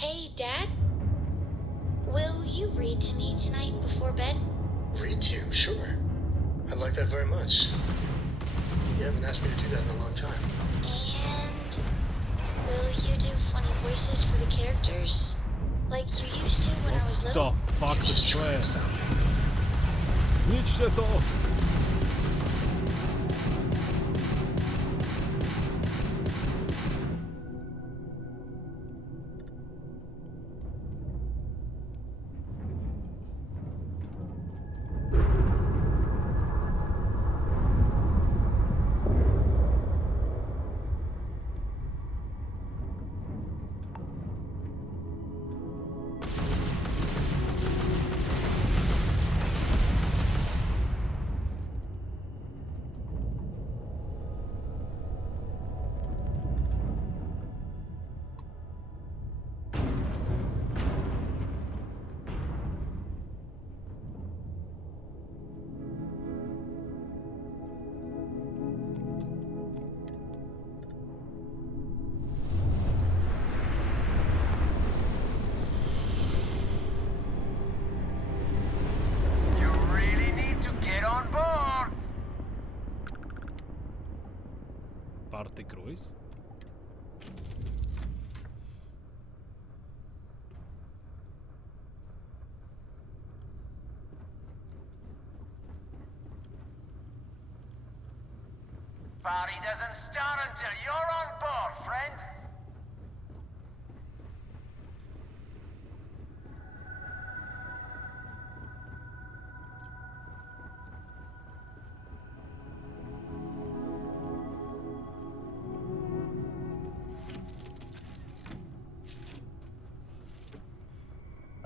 Hey, Dad? Will you read to me tonight before bed? Read to you? Sure. I'd like that very much. You haven't asked me to do that in a long time. And will you do funny voices for the characters? Like you used to when I was little? The fuck to Just try je? and stop me. Zničte to! Party cruise? Party doesn't start until you're on board, friend.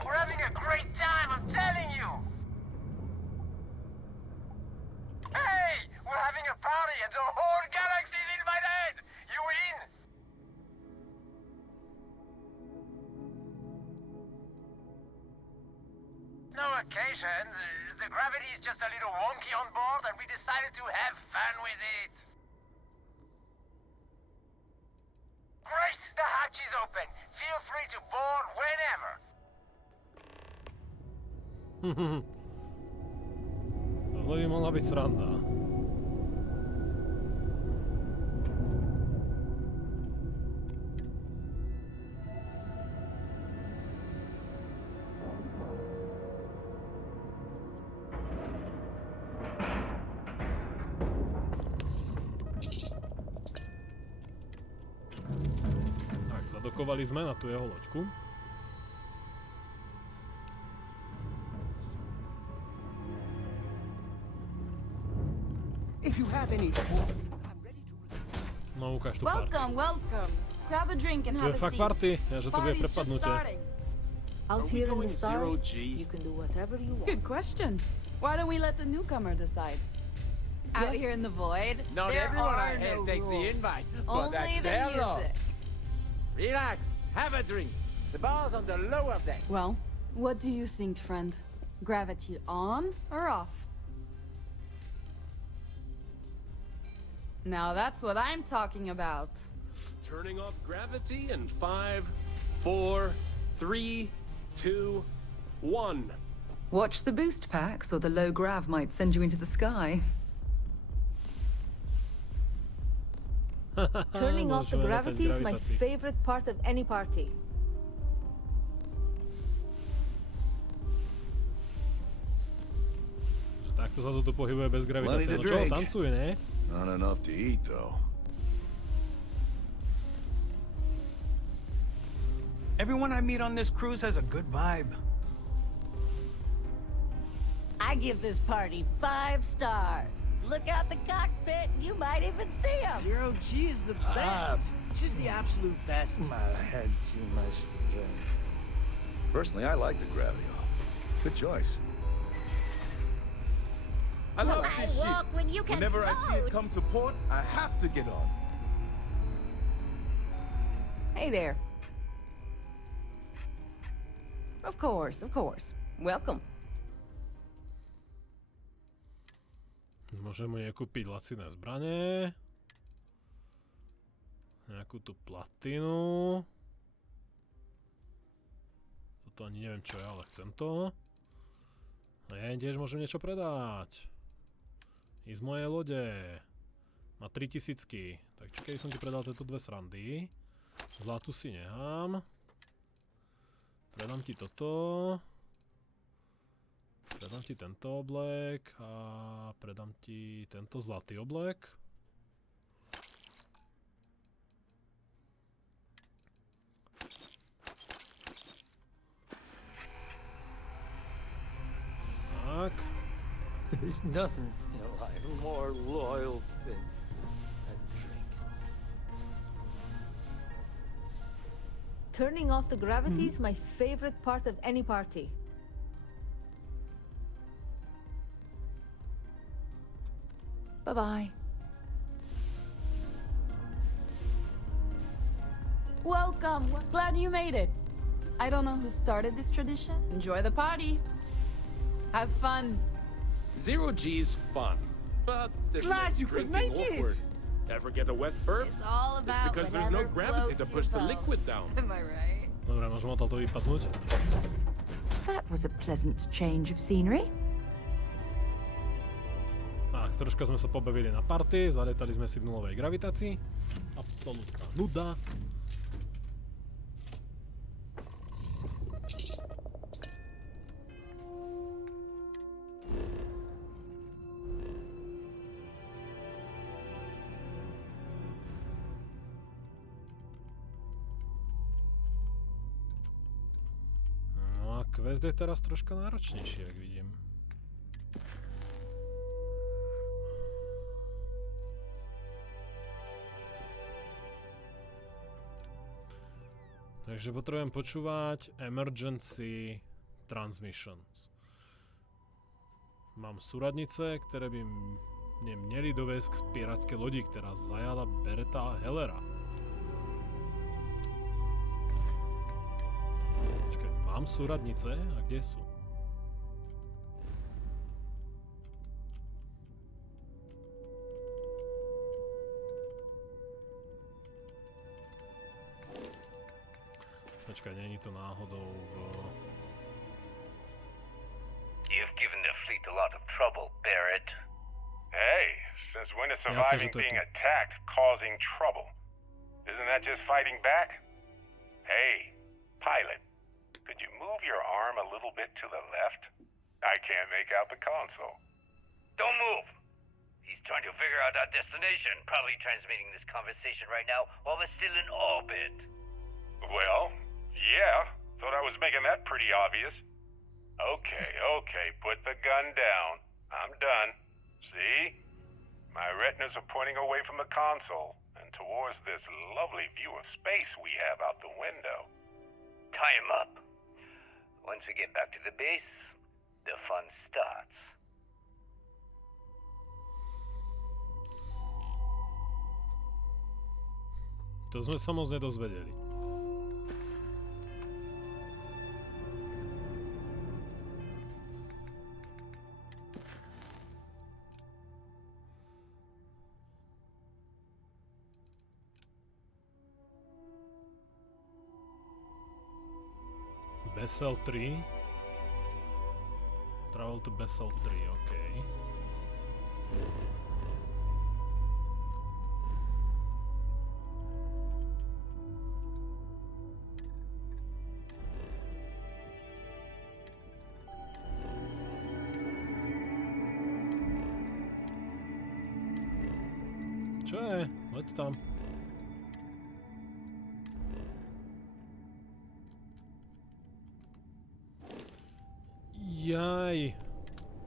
We're having a great time, I'm telling you! Hey! We're having a party and the whole galaxy's invited! You in? No occasion. The gravity is just a little wonky on board and we decided to have fun with it. Great! The hatch is open. Feel free to board whenever. Tohle by mohla byť sranda. Tak, zadokovali sme na tú jeho loďku. If you have any, I'm ready to. No, ukáž tu party. Welcome, welcome. Grab a drink and Tu have je a fakt seat. party, ja, že to bude Party's just prepadnutie. starting. Out here in the Zero stars, G? you can do whatever you want. Good question. Why don't we let the newcomer decide? Out Yes. here in the void, Not there everyone are I have no takes the rules. invite, but Only that's the their music. loss. Relax, have a drink. The bar's on the lower deck. Well, what do you think, friend? Gravity on or off? Now that's what I'm talking about. Turning off gravity in 5, 4, 3, 2, 1. Watch the boost packs, or the low grav might send you into the sky. Turning off the Môžeme gravity is my letať favorite part of any party. Takto sa to tu pohybuje bez gravitácie. Plenty to No čo, drink. tancuj, ne? Not enough to eat, though. Everyone I meet on this cruise has a good vibe. I give this party 5 stars. Look out the cockpit, you might even see him. Zero G is the best. She's the absolute best. My head too much drink. Personally, I like the gravity off. Good choice. I love this shit. When you can Whenever I see it float. come to port, I have to get on. Hey there. Of course, of course. Welcome. Môžeme jej kúpiť laciné zbranie. Nejakú tú platinu. Toto ani neviem čo je, ale chcem to. A ja tiež môžem niečo predať. I z mojej lode. Má 3000. Tak čakaj, som ti predal tieto dve srandy. Zlatu si nechám. Predám ti toto. Predám ti tento oblek a predám ti tento zlatý oblek. Tak. There's nothing in life more loyal than a drink. Turning off the gravity is my favorite part of any party. Bye-bye. Welcome. Glad you made it. I don't know who started this tradition. Enjoy the party. Have fun. Zero G's fun, but it Glad makes you could drinking make it. awkward. Ever get a wet burp? It's all It's about because there's no whatever gravity to floats push your the boat. liquid down. Am I right? Dobre, môžem odtiaľto vypadnúť. That was a pleasant change of scenery. Tak, troška sme sa pobavili na party, zaletali sme si v nulovej gravitácii. Absolútna nuda. No a quest je teraz troška náročnejší, jak vidím. Takže potrebujem počúvať emergency transmissions. Mám súradnice, ktoré by mne měli dovést k pirátskej lodi, ktorá zajala Bereta Hellera. Počkaj, mám súradnice? A kde sú? Počkaj, není to náhodou v... You've given the fleet a lot of trouble, Barrett. Hey, since when is Ja surviving že to je being to. attacked causing trouble? Isn't that just fighting back? Hey, pilot, could you move your arm a little bit to the left? I can't make out the console. Don't move. He's trying to figure out our destination. Probably transmitting this conversation right now while we're still in orbit. Well, yeah, thought I was making that pretty obvious. Okay, put the gun down. I'm done. See? My retinas are pointing away from the console and towards this lovely view of space we have out the window. Tie him up. Once we get back to the base, the fun starts. To sme sa moc nedozvedeli. Bessel 3. Travel to Bessel 3, okej. Čo je? Leď tam. Jaj,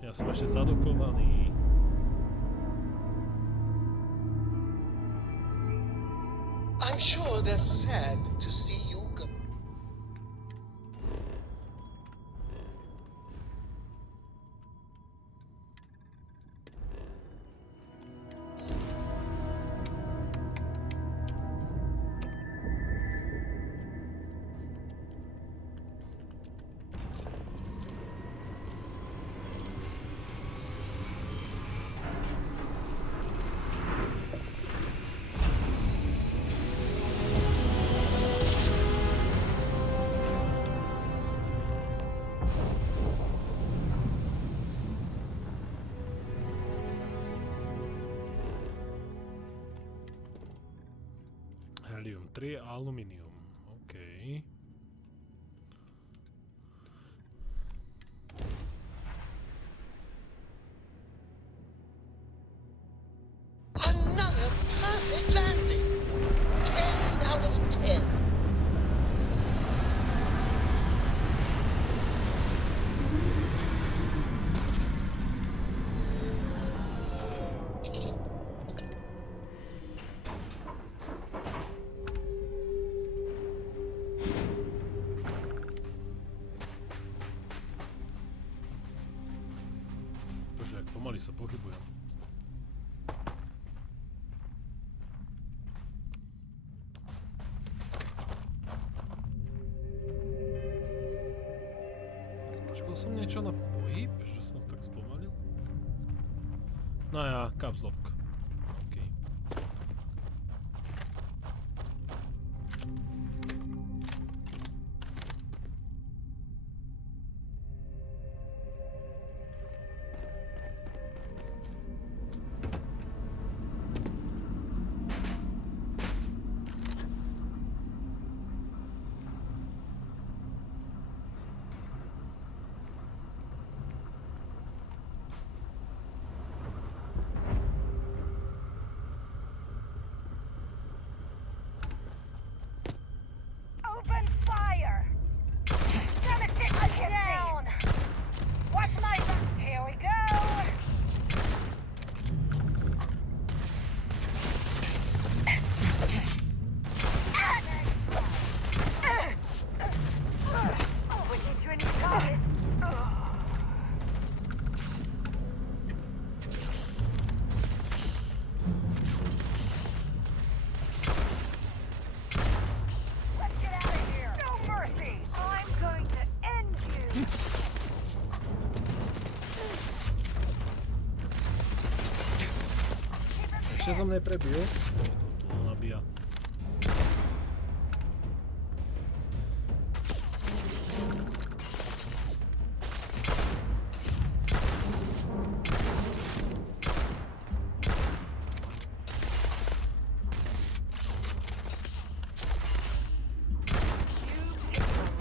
ja som ešte zadokovaný. I'm sure they're sad to see you go. 3 aluminium. OK. Another perfect landing. 10 out of 10. Bože, jak pomaly sa pohybujem. Zmačkol som niečo na pohyb? Že som tak spomalil? No ja, caps lock. OK. Open fire! Damn it, I can down! Watch my back. Here we go! Switching to a new target. Let's get out of here! No mercy! I'm going to end you! Ešte som neprebil. To nabíja.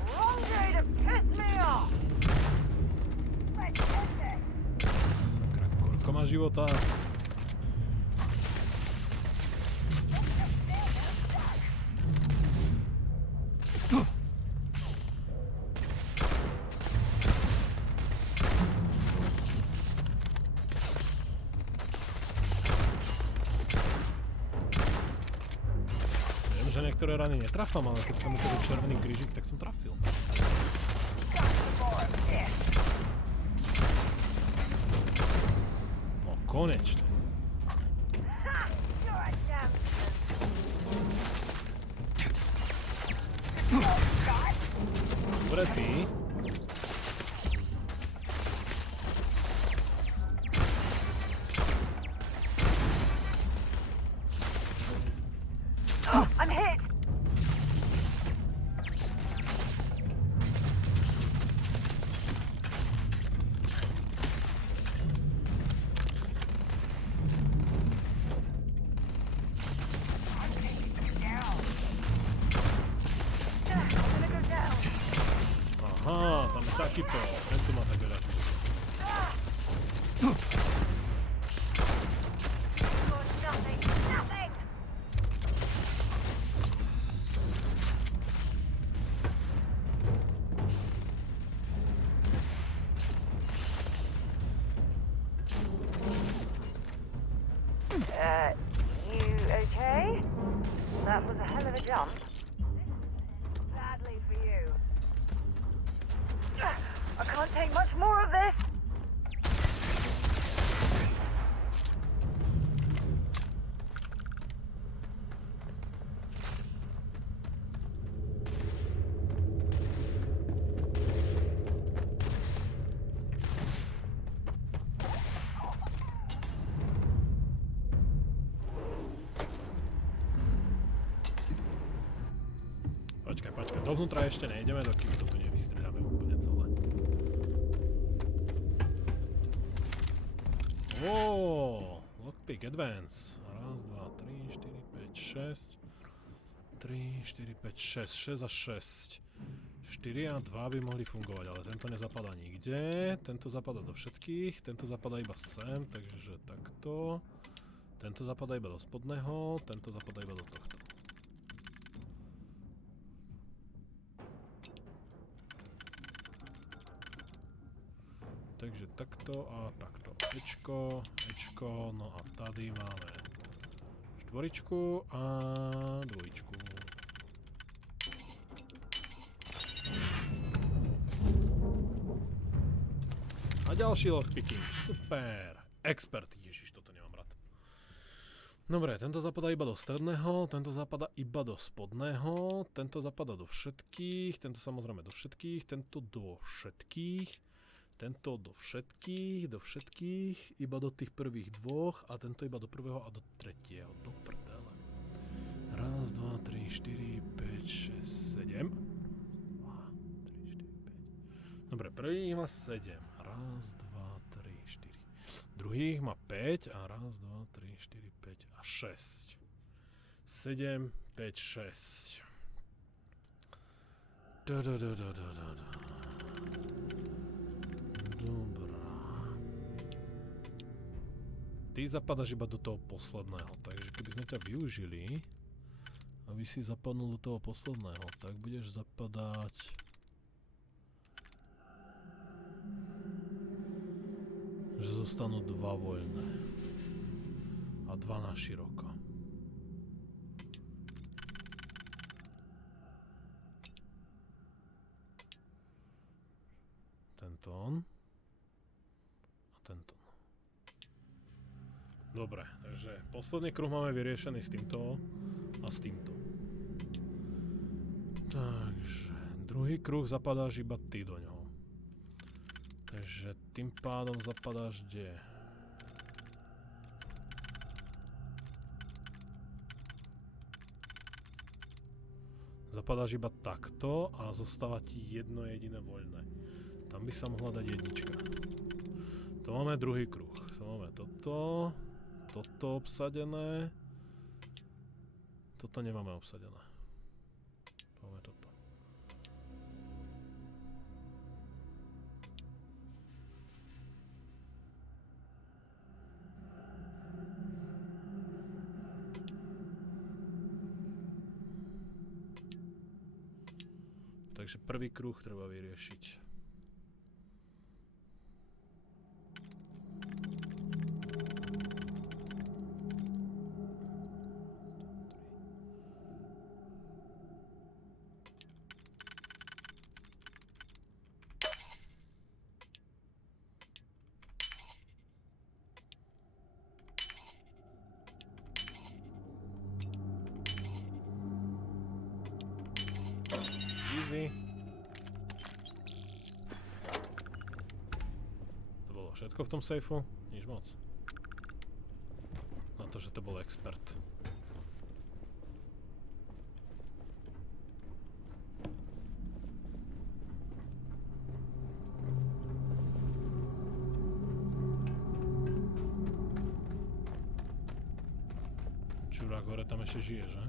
Wrong day to piss me off! Let's end this! Sakra, koľko má života? Viem, že niektoré rany netrafám, ale keď som ukázal červený krížik, tak som trafil. No konečne. Dobre, ty. I'm hit! Aha, tam je takýto. Tento má tak veľa života. You okay? That was a hell of a jump. Badly for you. I can't take much more of this. Počkaj, dovnútra ešte nejdeme, dokým to tu nevystrieľame úplne celé. Lockpick, advance. Raz, dva, 3, 4, 5, 6. 3, 4, 5, 6. 6 a 6. 4 a 2 by mohli fungovať, ale tento nezapadá nikde. Tento zapadá do všetkých, tento zapadá iba sem, takže takto. Tento zapadá iba do spodného, tento zapadá iba do tohto. Takže takto a takto. Ečko, no a tady máme štvoričku a dvojičku. A ďalší lockpicking. Super. Expert. Ježiš, toto nemám rád. Dobre, tento zapadá iba do stredného, tento zapadá iba do spodného, tento zapadá do všetkých, tento samozrejme do všetkých, tento do všetkých, tento do všetkých, iba do tých prvých dvoch a tento iba do prvého a do tretieho. Do prdele. Raz, 2, 3, 4, 5, 6, 7. 2, 3, 4, 5. Dobre, prvý má 7. Raz, 2, 3, 4. Druhých má 5 a raz, 2, 3, 4, 5 a 6. 7, 5, 6. Dobrá. Ty zapadáš iba do toho posledného, takže keby sme ťa využili, aby si zapadnul do toho posledného, tak budeš zapadať že zostanú 2 voľné a 2 na široko. Tento on a tento on. Dobre, takže posledný kruh máme vyriešený s týmto a s týmto. Takže druhý kruh zapadáš iba ty do ňoho. Takže tým pádom zapadáš kde? Zapadáš iba takto a zostáva ti jedno jediné voľné. Tam by sa mohla dať jednička. To máme druhý kruh. To máme toto obsadené. Toto nemáme obsadené. To máme toto. Takže prvý kruh treba vyriešiť. To bolo všetko v tom sejfu? Nič moc. Na to, že to bol expert. Čurák hore tam ešte žije, že?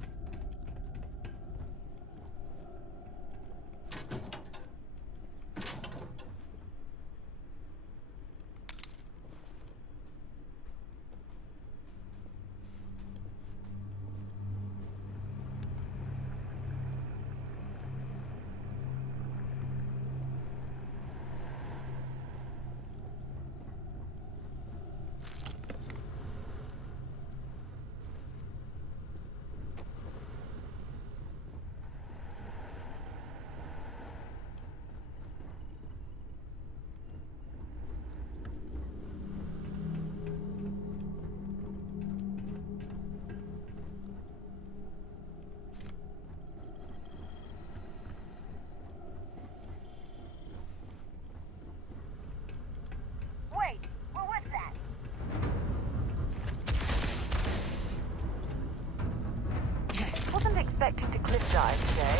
Expected to cliff dive today.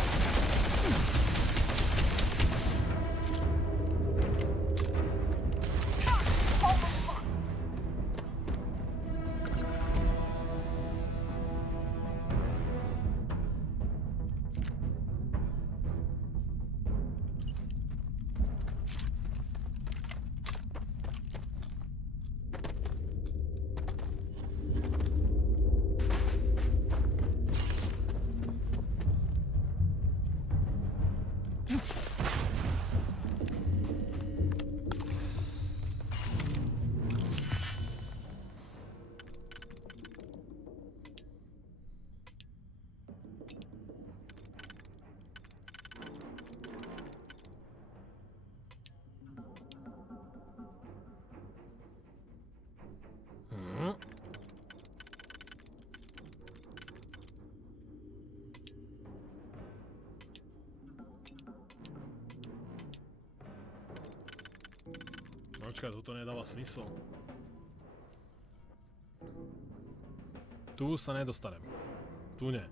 Počkaj, toto nedáva smysl. Tu sa nedostanem. Tu nie.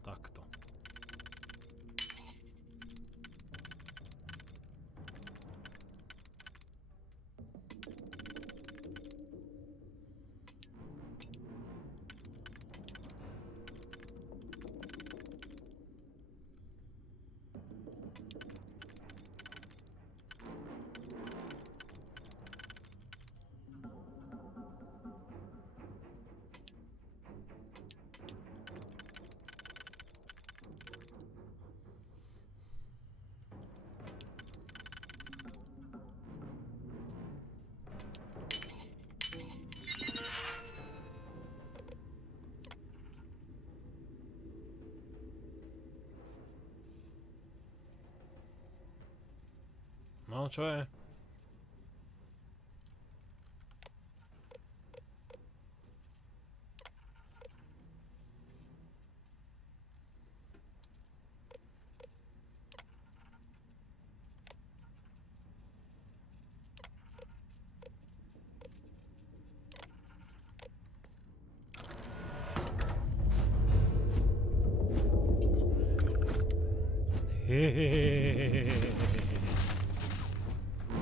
Takto. No, čo je?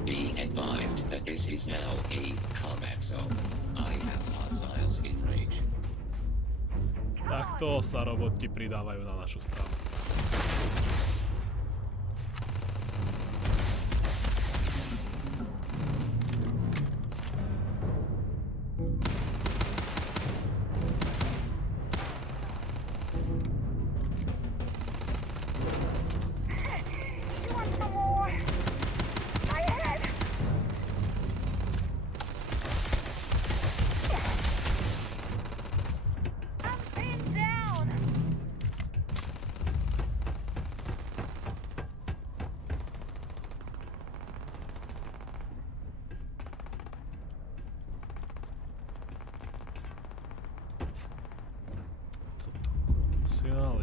Be advised that this is now a combat zone. I have hostiles in range. Takto sa roboti pridávajú na našu stranu.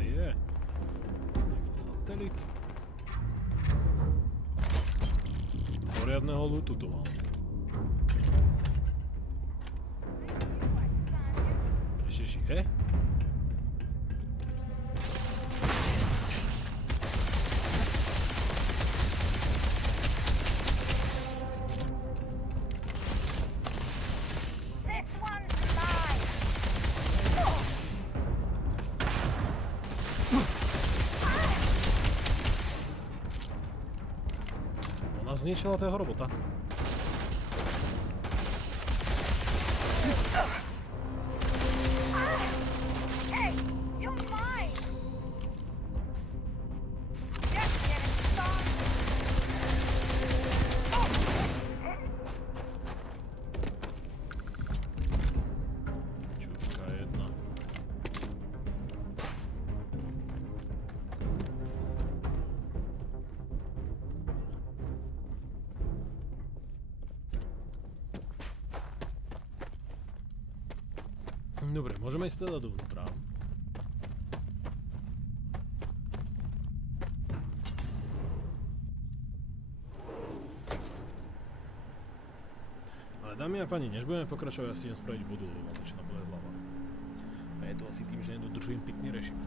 Je. Nejaký satelit. Poriadného lootu tu mal. Ešte žije? Zničila toho robota. Čurka jedna. Dobre, môžeme ísť teda dovnútra. Ale dámy a páni, než budeme pokračovať, ja si idem spraviť vodu, lebo ma začína boleť hlava. A je to asi tým, že nedodržujem pekný režim.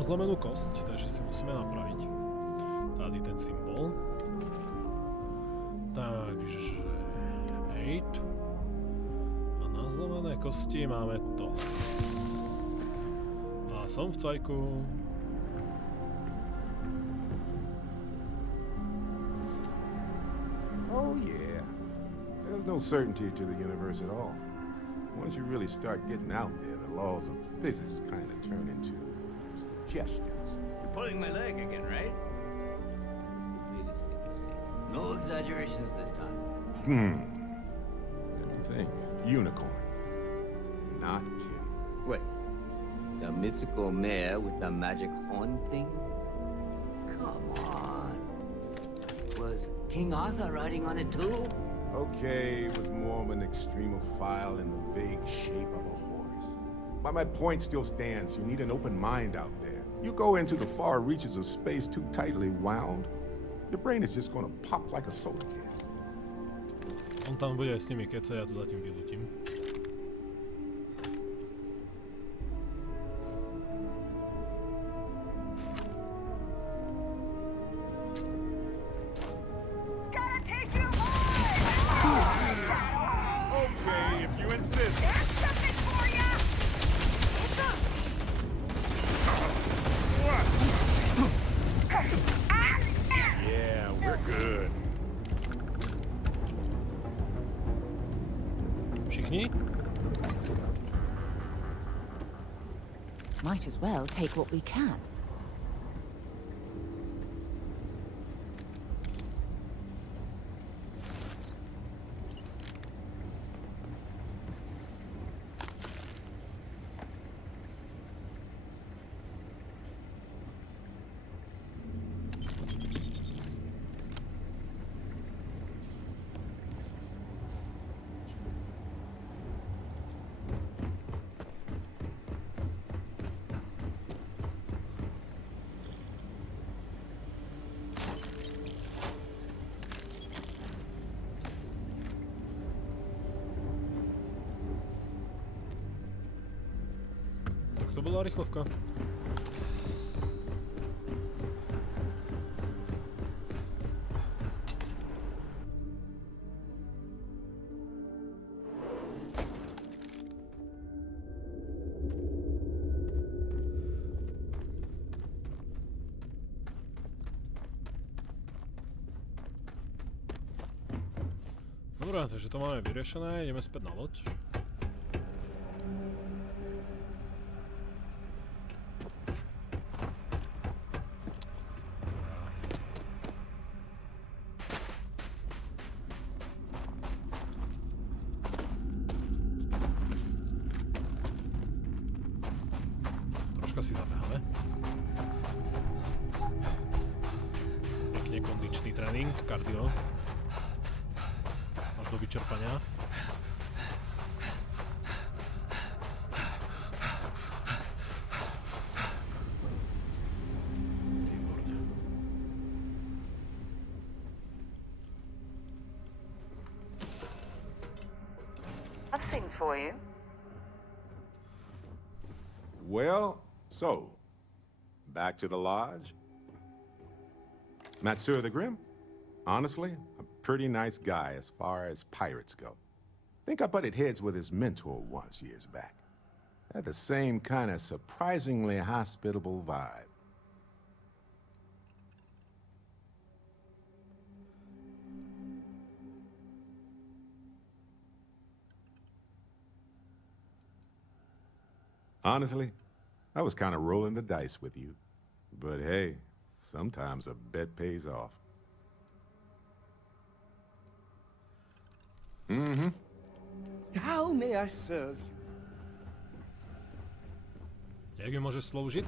Mám zlomenú kosť, takže si musíme napraviť tady ten symbol. Takže 8. A na zlomené kosti máme to. A som v cajku. Oh yeah. There's no certainty to the universe at all. Once you really start getting out there, the laws of physics kind of turn into suggestions. You're pulling my leg again, right? It's the weirdest thing I've seen. No exaggerations this time. Let me think. Unicorn. Not kidding. Wait. The mythical mare with the magic horn thing? Come on. Was King Arthur riding on it too? Okay, it was more of an extremophile in the vague shape of a horse. But my point still stands. You need an open mind out there. You go into the far reaches of space too tightly wound, your brain is just gonna pop like a soda can. On tam bude aj s nimi kecať, ja to zatím vylútim. Okay, if you insist. There's something for ya! What's up? Yeah, we're good. Všichni? Might as well take what we can. To bola rýchlovka. Dobre, takže to máme vyriešené, ideme späť na loď. Troška si zabeháme. Pekne kondičný tréning, kardio. Do vyčerpania. Výborne. Have things for you. Well, so, back to the lodge. Matsur the Grim? Honestly, a pretty nice guy as far as pirates go. Think I butted heads with his mentor once years back. Had the same kind of surprisingly hospitable vibe. Honestly, I was kind of rolling the dice with you. But hey, sometimes a bet pays off. Mm-hmm. How may I serve you? Jak mi môžeš sloužiť?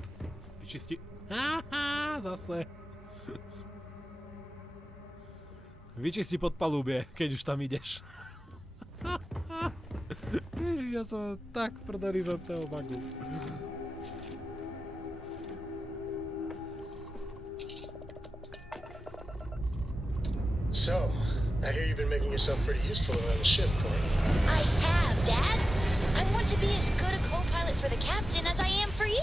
Vyčisti... Haha, zase. Vyčisti podpalubie, keď už tam ideš. Ježiš, ja som tak prdaný za toho bagu. So, I hear you've been making yourself pretty useful around the ship, Corey. I have, Dad. I want to be as good a co-pilot for the captain as I am for you.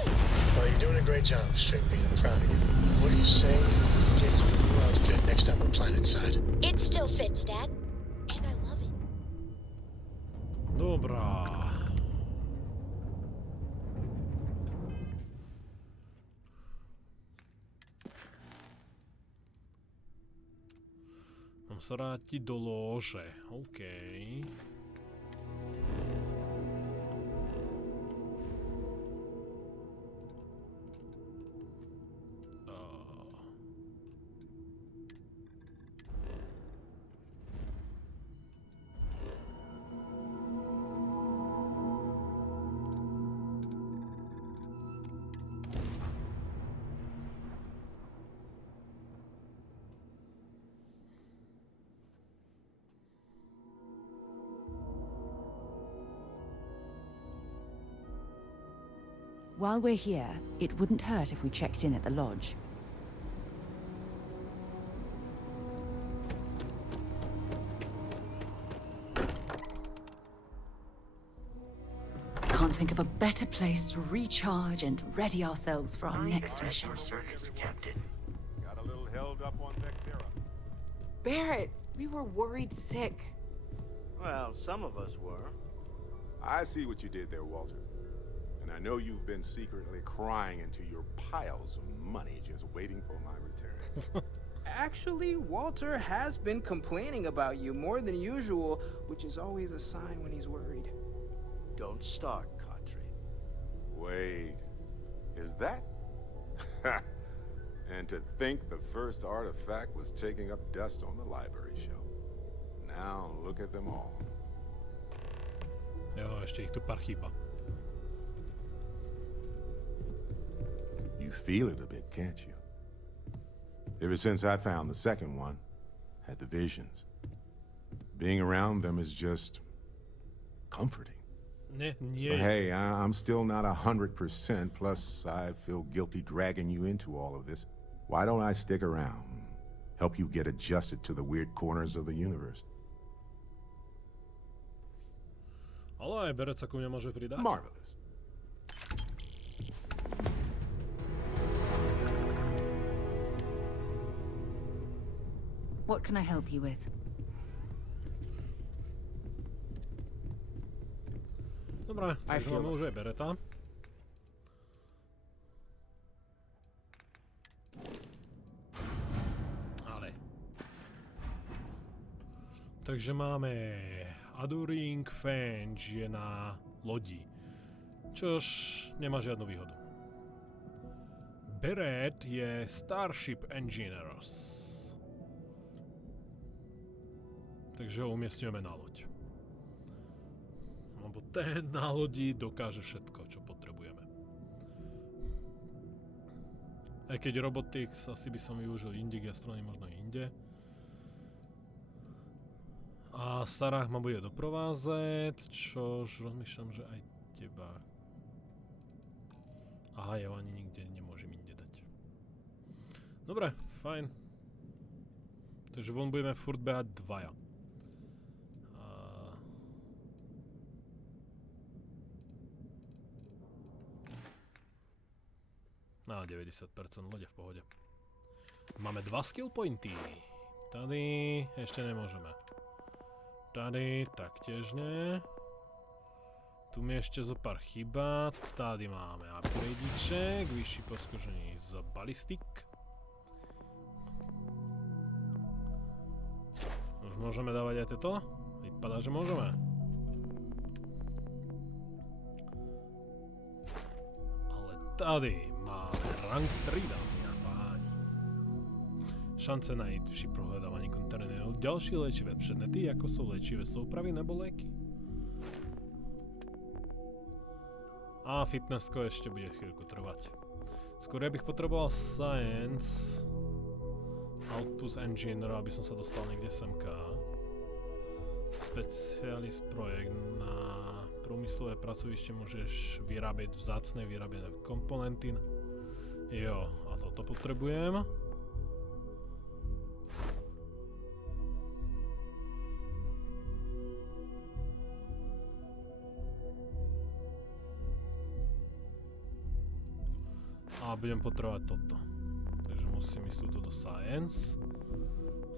Well, you're doing a great job, Stringbean. I'm proud of you. What do you say we get you a new outfit next time we're planetside? It still fits, Dad. And I love it. Dobrá. Mám sa vrátiť do lóže. OK. While we're here, it wouldn't hurt if we checked in at the lodge. Can't think of a better place to recharge and ready ourselves for our next mission. Got a little held up on Vectera. Barrett, we were worried sick. Well, some of us were. I see what you did there, Walter. And I know you've been secretly crying into your piles of money just waiting for my return. Actually, Walter has been complaining about you more than usual, which is always a sign when he's worried. Don't start, Kadri. Wait, is that? And to think the first artifact was taking up dust on the library shelf. Now look at them all. Jo, ešte ich tu pár chýba. You feel it a bit, can't you? Ever since I found the second one, had the visions. Being around them is just comforting. So hey, I'm still not 100%, plus I feel guilty dragging you into all of this. Why don't I stick around? Help you get adjusted to the weird corners of the universe. Ale aj Berec sa ku mne môže pridať. Marvelous. What can I help you with? Dobre, takže máme už aj Bereta. Ale. Takže máme Adoring Fenge je na lodi, čož nemá žiadnu výhodu. Beret je Starship Engineers. Takže ho umiestňujeme na loď. Lebo ten na lodi dokáže všetko, čo potrebujeme. Aj keď Robotics asi by som využil inde, Gastronomy možno inde. A Sarah ma bude doprovázať, čož rozmýšľam, že aj teba. Aha, ja ani nikde nemôžem inde dať. Dobre, fajn. Takže von budeme furt behať dvaja. Na 90% lode v pohode. Máme 2 skill pointy. Tady ešte nemôžeme. Tady taktiež nie. Tu mi ešte zo pár chýba. Tady máme upgradeček, vyšší poskočení z balistik. Už môžeme dávať aj toto? Vypadá, že môžeme. Ale tady máme rank 3, dámy a páni. Šance najít při prohledávání kontaminérov ďalší léčivé předmety, ako sú léčivé soupravy nebo léky. A fitnessko ešte bude chvíľku trvať. Skôr ja bych potreboval Science Outpost Engineer, aby som sa dostal niekde semka. Specialist projekt na průmyslové pracoviště môžeš vyrábať vzácne vyrábené komponenty. Jo, a toto potrebujem. A budem potrebovať toto. Takže musím ísť túto do Science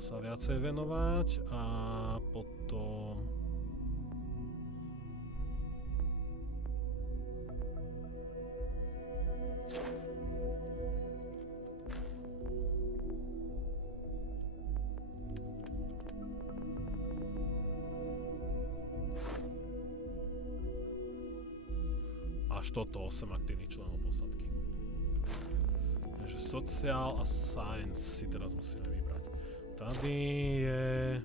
sa viacej venovať a potom... Až toto 8 aktívnych členov posadky. Takže sociál a science si teraz musíme vybrať. Tady je...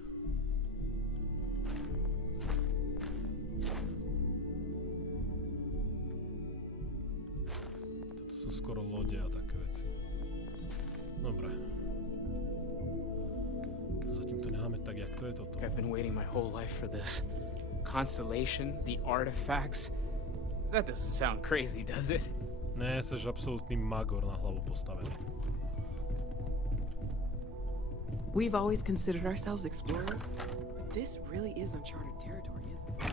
Toto sú skoro lode a také veci. Dobre. Zatím to necháme tak, jak to je toto. I've been waiting my whole life for this. Constellation, the artifacts. That doesn't sound crazy, does it? Ne, seš absolútny magor na hlavu postavený. We've always considered ourselves explorers, but this really is uncharted territory, isn't it?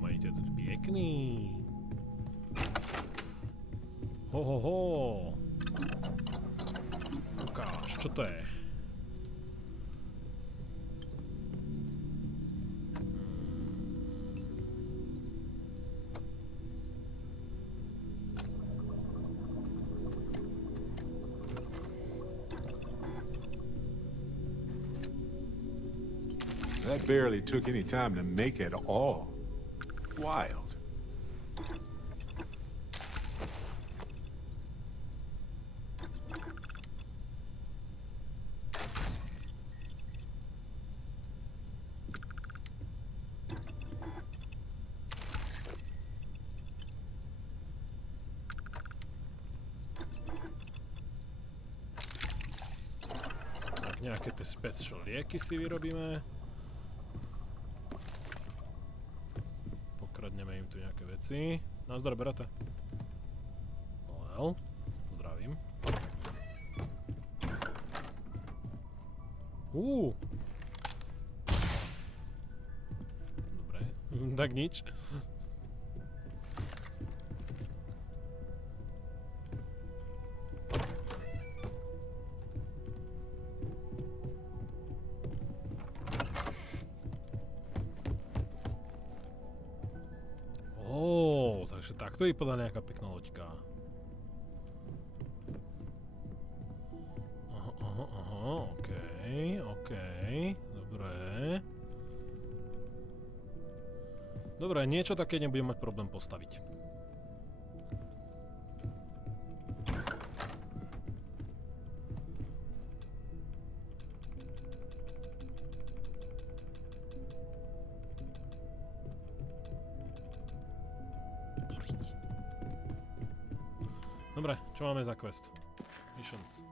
Majte to pěkný. Ho, ho, ho. Ukáž, čo to je? That barely took any time to make at all. Wild. Tak nejaké tie special lieky si vyrobíme. Kradneme im tu nejaké veci. Nazdar, berete. Well, zdravím. Dobre, tak nič. Takže takto vypadá nejaká pekná loďka. Aha, okej, dobre. Dobre, niečo také nebudem mať problém postaviť. Dobre, čo máme za quest? Missions.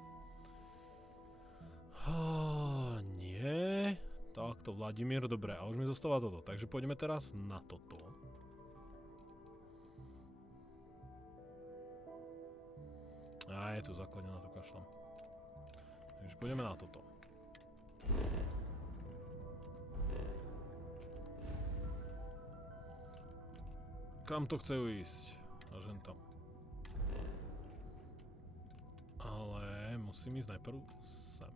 Nie. Takto, Vladimír, dobre. A už mi zostáva toto. Takže pôjdeme teraz na toto. A je tu základne na to kašľam. Takže pôjdeme na toto. Kam to chce ísť? A žen tam. Ale musím ísť najprv sem.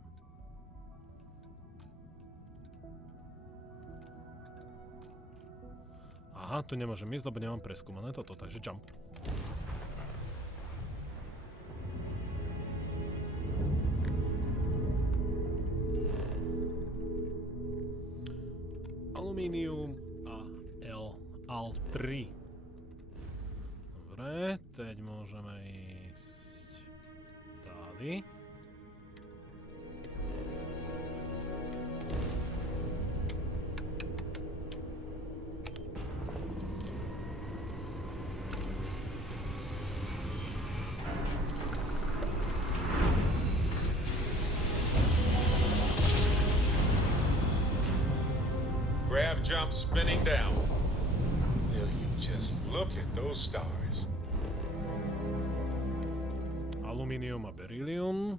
Aha, tu nemôžem ísť, lebo nemám preskúmané toto, takže jump. Alumínium a Al3. Dobre, teď môžeme ísť tady. Grav jump spinning down. Will you just look at those stars? Aluminium a beryllium.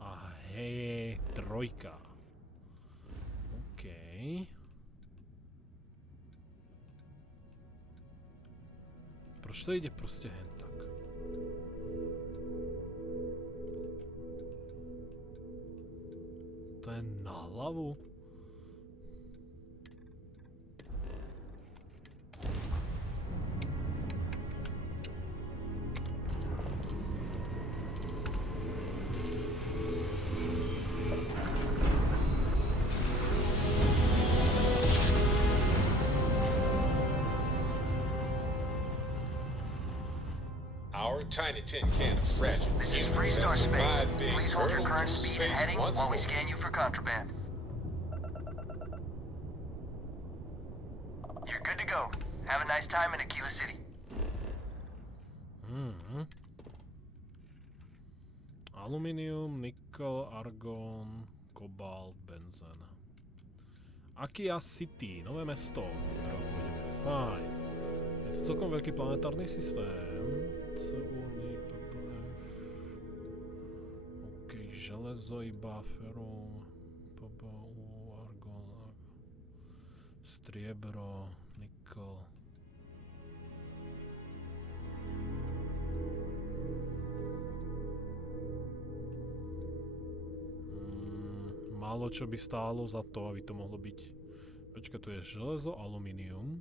A hej, trojka. OK. Proč to ide proste hen tak? To je na hlavu? Tiny tin can of fragile humans has survived being hurtled through space once while we more. scan you for contraband. You're good to go. Have a nice time in Aquila City. Aluminium, nikkel, argon, kobalt, benzén. Aquila City, nové mesto, do ktorého pôjdeme. Fajn. Je to celkom veľký planetárny systém. OK, železo iba, ferum, argon, striebro, nikkel. Málo čo by stálo za to, aby to mohlo byť. Počkaj, tu je železo, aluminium.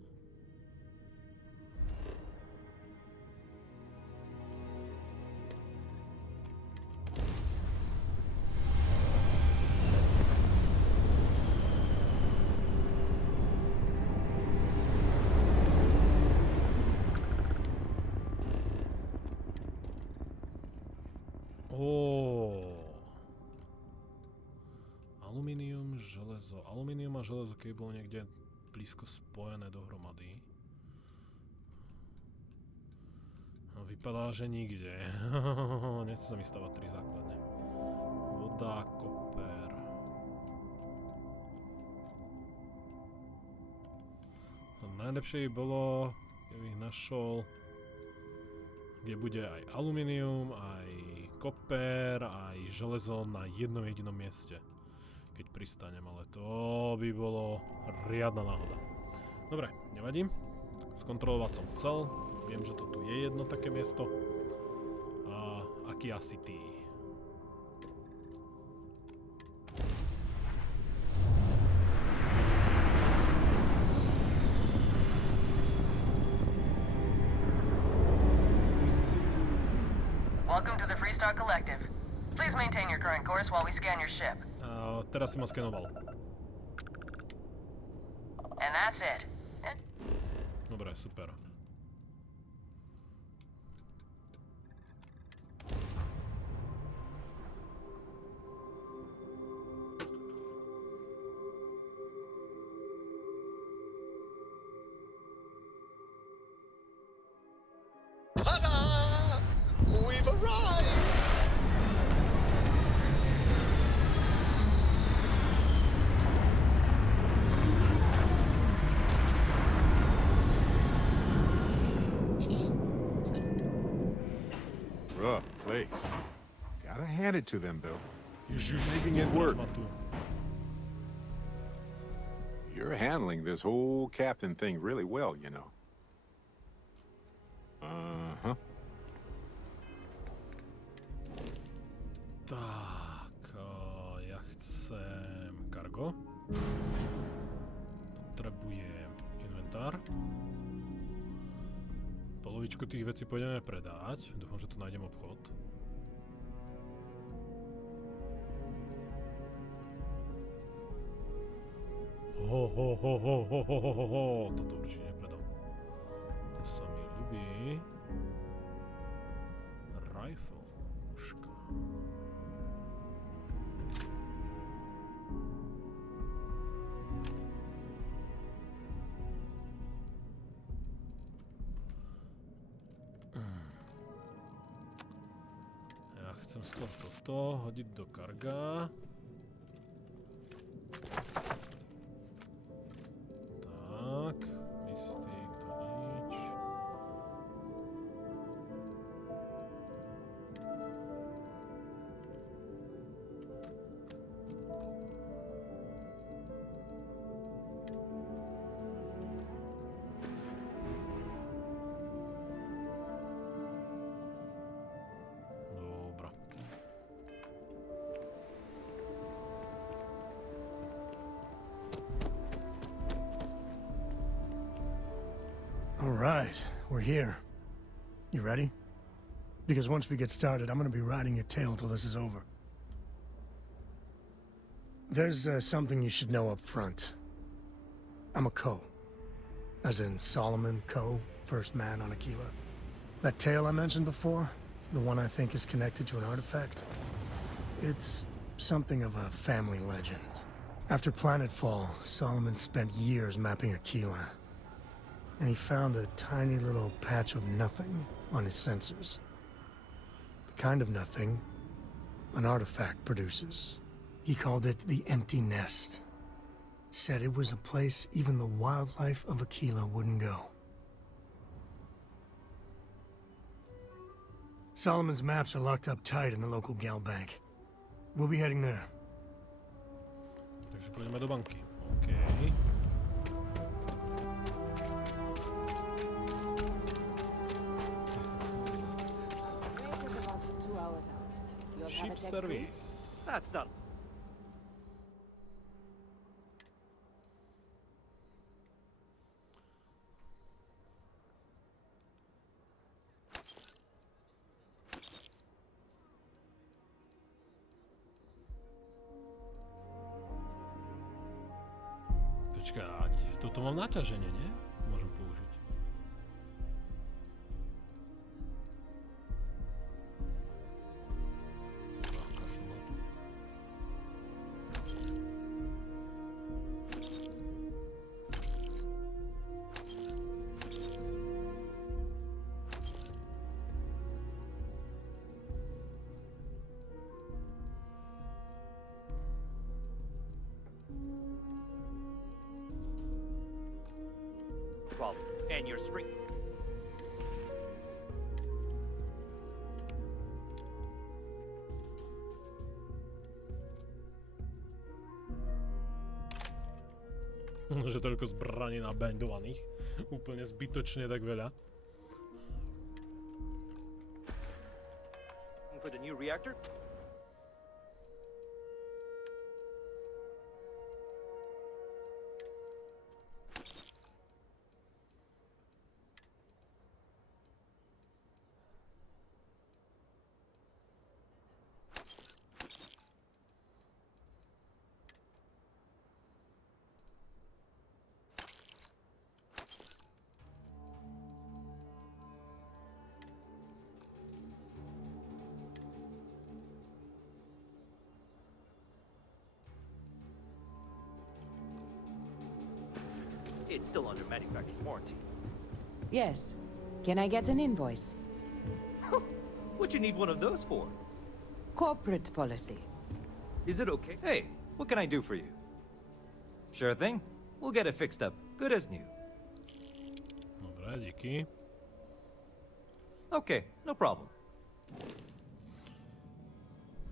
Aluminium a železo, keď bolo niekde blízko spojené dohromady. No, vypadá, že nikde. Nechce sa mi stavať 3 základne. Voda, koper. No, najlepšie by bolo, keby ich našol, kde bude aj aluminium, aj koper, aj železo na jednom jedinom mieste. Keď pristanem, ale to by bolo riadna náhoda. Dobre, nevadí. Skontrolovať som chcel. Viem, že to tu je jedno také miesto. A Aquila City. Welcome to the Freestar Collective. Please maintain your current course while we scan your ship. Teraz si ma skenoval. And that's it. Dobre, super. Ta-da! We've arrived! Rough place. Gotta hand it to them, though. You're making it work. You're handling this whole captain thing really well, you know. Uh-huh. Tak, ja chcem cargo. Potrebujem inventár. Polovičku tých vecí pôjdeme predať. Dúfam, že tu nájdem obchod. Toto určite nepredám. To sa mi ľubí. Rifle. Puška. Ja chcem skôr toto hodiť do karga. Tak, mystik, to nič. right, we're here. You ready? Because once we get started, I'm gonna be riding your tail till this is over. There's something you should know up front. I'm a Co. As in Solomon Co., first man on Aquila. That tale I mentioned before, the one I think is connected to an artifact, it's something of a family legend. After Planetfall, Solomon spent years mapping Aquila, and he found a tiny little patch of nothing on his sensors. The kind of nothing an artifact produces. He called it the Empty Nest. Said it was a place even the wildlife of Aquila wouldn't go. Solomon's maps are locked up tight in the local gal bank. We'll be heading there. Takže pôjdeme do banky. OK. Ship service. That's not. Počkať, toto mám naťaženie, nie? Môžem použiť. And you're straight. Že toľko zbraní nabandovaných. Úplne zbytočne tak veľa. For the new reactor? It's still under manufacturer's warranty. Yes. Can I get an invoice? What you need one of those for? Corporate policy. Is it okay? Hey, what can I do for you? Sure thing. We'll get it fixed up. Good as new. Dobre, díky. Okay, no problem.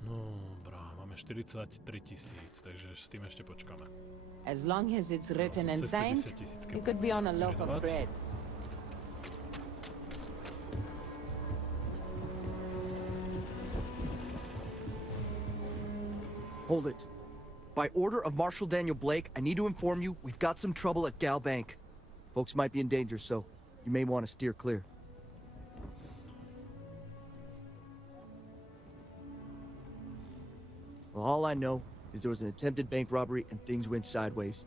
Dobrá, máme 43 000, takže s tým ešte počkáme. As long as it's written and signed, you could be on a loaf of bread. Hold it. By order of Marshal Daniel Blake, I need to inform you we've got some trouble at Gal Bank. Folks might be in danger, so you may want to steer clear. Well, all I know is there was an attempted bank robbery and things went sideways.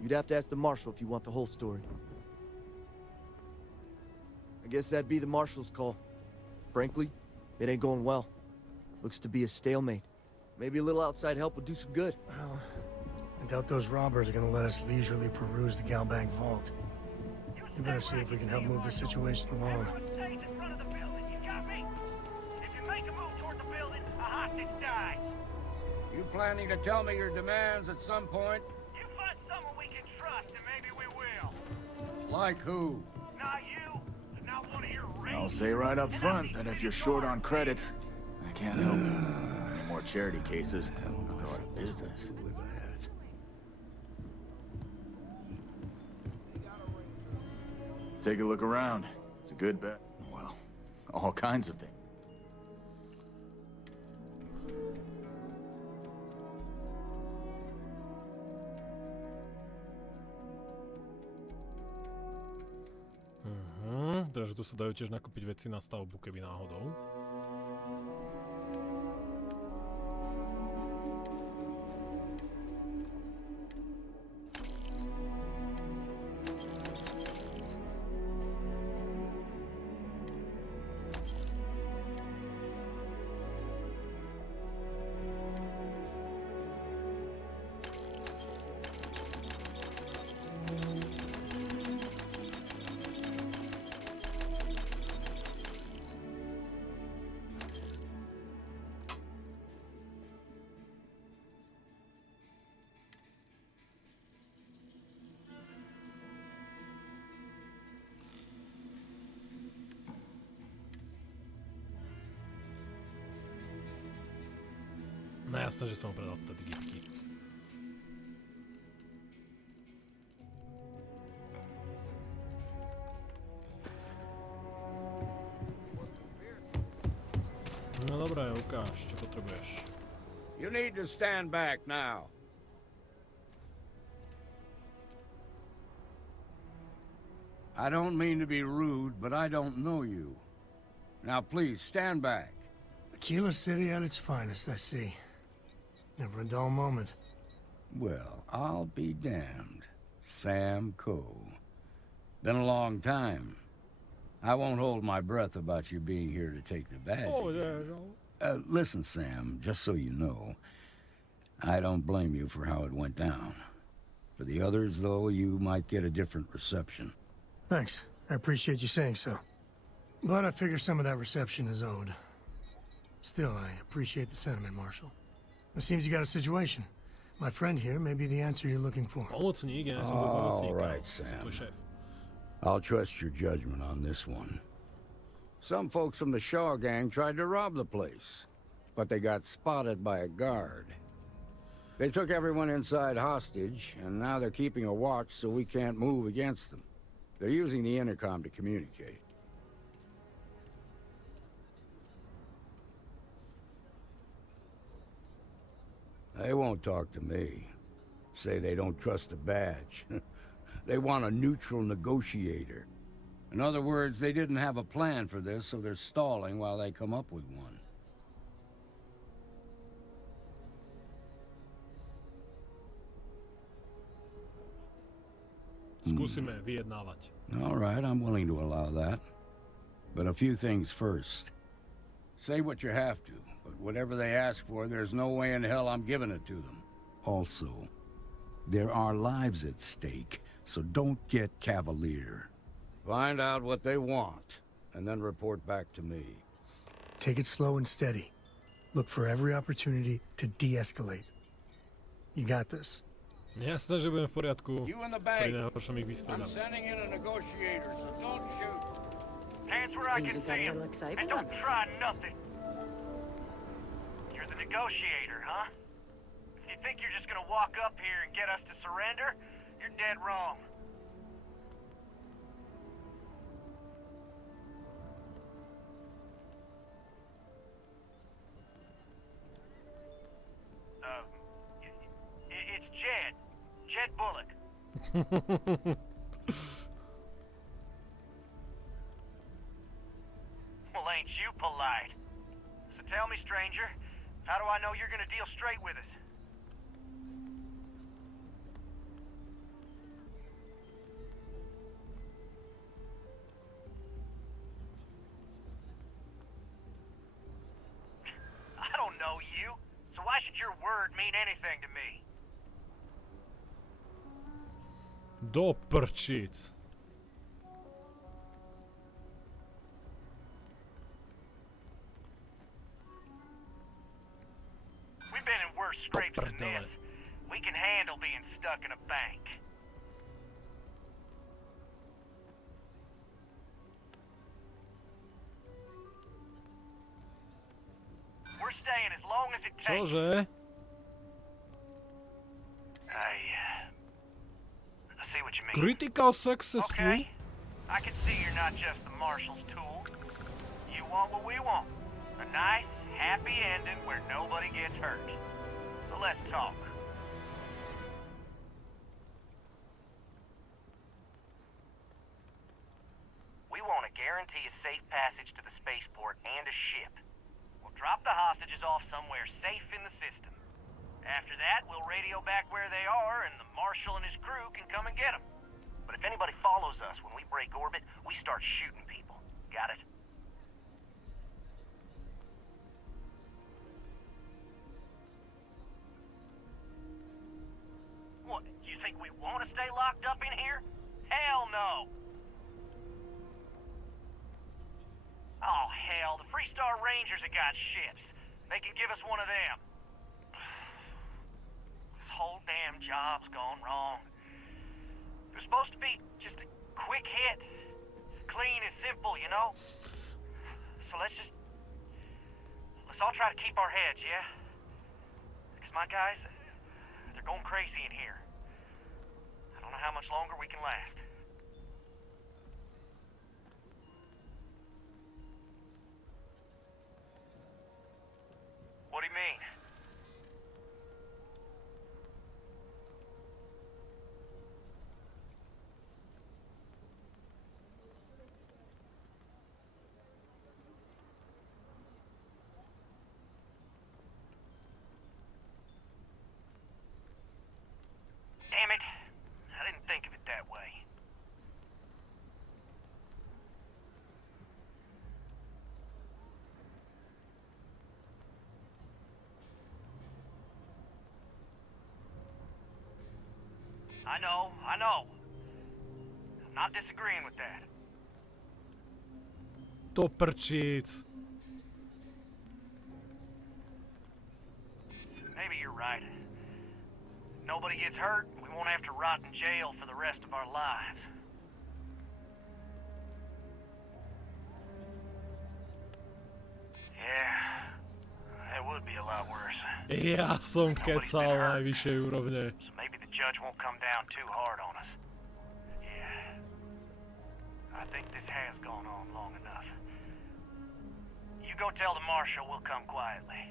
You'd have to ask the Marshal if you want the whole story. I guess that'd be the Marshal's call. Frankly, it ain't going well. Looks to be a stalemate. Maybe a little outside help would do some good. Well, I doubt those robbers are gonna let us leisurely peruse the gal bank vault. We better see if we can help move the situation along. Stays in front of the building, you got me? If you make a move toward the building, a hostage dies. You planning to tell me your demands at some point? You find someone we can trust, and maybe we will. Like who? Not you, and not one of your I'll say right up front that if you're short on credits, I can't help you. Any more charity cases, I'll go out of business. Take a look around. It's a good bet. Well, all kinds of things. teda, že tu sa dajú tiež nakúpiť veci na stavbu, keby náhodou. No jasné, že som predal tedy gipky. No dobré, ukáž, čo potrebuješ. You need to stand back now. I don't mean to be rude, but I don't know you. Now please, stand back. Aquila City at its finest, I see. Never a dull moment. Well, I'll be damned. Sam Coe. Been a long time. I won't hold my breath about you being here to take the badge. Oh, yeah. Listen, Sam, just so you know, I don't blame you for how it went down. For the others, though, you might get a different reception. Thanks. I appreciate you saying so. But I figure some of that reception is owed. Still, I appreciate the sentiment, Marshal. It seems you got a situation. My friend here may be the answer you're looking for. All right, Sam. I'll trust your judgment on this one. Some folks from the Shaw gang tried to rob the place, but they got spotted by a guard. They took everyone inside hostage, and now they're keeping a watch so we can't move against them. They're using the intercom to communicate. They won't talk to me. Say they don't trust the badge. They want a neutral negotiator. In other words, they didn't have a plan for this, so they're stalling while they come up with one. Skúsime vyjednávať. All right, I'm willing to allow that. But a few things first. Say what you have to, but whatever they ask for, there's no way in hell I'm giving it to them. Also, there are lives at stake, so don't get cavalier. Find out what they want, and then report back to me. Take it slow and steady. Look for every opportunity to de-escalate. You got this. Jasné, že budem v poriadku. You in the bank. I'm I'm sending in a negotiator, so don't shoot. Hands where I can see him, and don't try nothing. You're the negotiator, huh? If you think you're just gonna walk up here and get us to surrender, you're dead wrong. It's Jed. Jed Bullock. Well, ain't you polite? So tell me, stranger, how do I know you're gonna deal straight with us? I don't know you, so why should your word mean anything to me? Do prčic. We've been in worse scrapes than this. We can handle being stuck in a bank. We're staying as long as it takes. Cože? I see what you mean. Critical successful? Okay. I can see you're not just the Marshal's tool. You want what we want. A nice, happy ending where nobody gets hurt. So let's talk. We want a guarantee a safe passage to the spaceport and a ship. We'll drop the hostages off somewhere safe in the system. After that, we'll radio back where they are, and the Marshal and his crew can come and get them. But if anybody follows us when we break orbit, we start shooting people. Got it? What, you think we want to stay locked up in here? Hell no! Oh, hell, the Freestar Rangers have got ships. They can give us one of them. This whole damn job's gone wrong. It was supposed to be just a quick hit. Clean and simple, you know? So let's all try to keep our heads, yeah? Because my guys, they're going crazy in here. I don't know how much longer we can last. What do you mean? Damn it. I didn't think of it that way. I know. I'm not disagreeing with that. To prčic. Maybe you're right. Nobody gets hurt, we won't have to rot in jail for the rest of our lives. Yeah, that would be a lot worse. Ja som kecal najvyššej úrovne. So maybe the judge won't come down too hard on us. Yeah, I think this has gone on long enough. You go tell the Marshal we'll come quietly.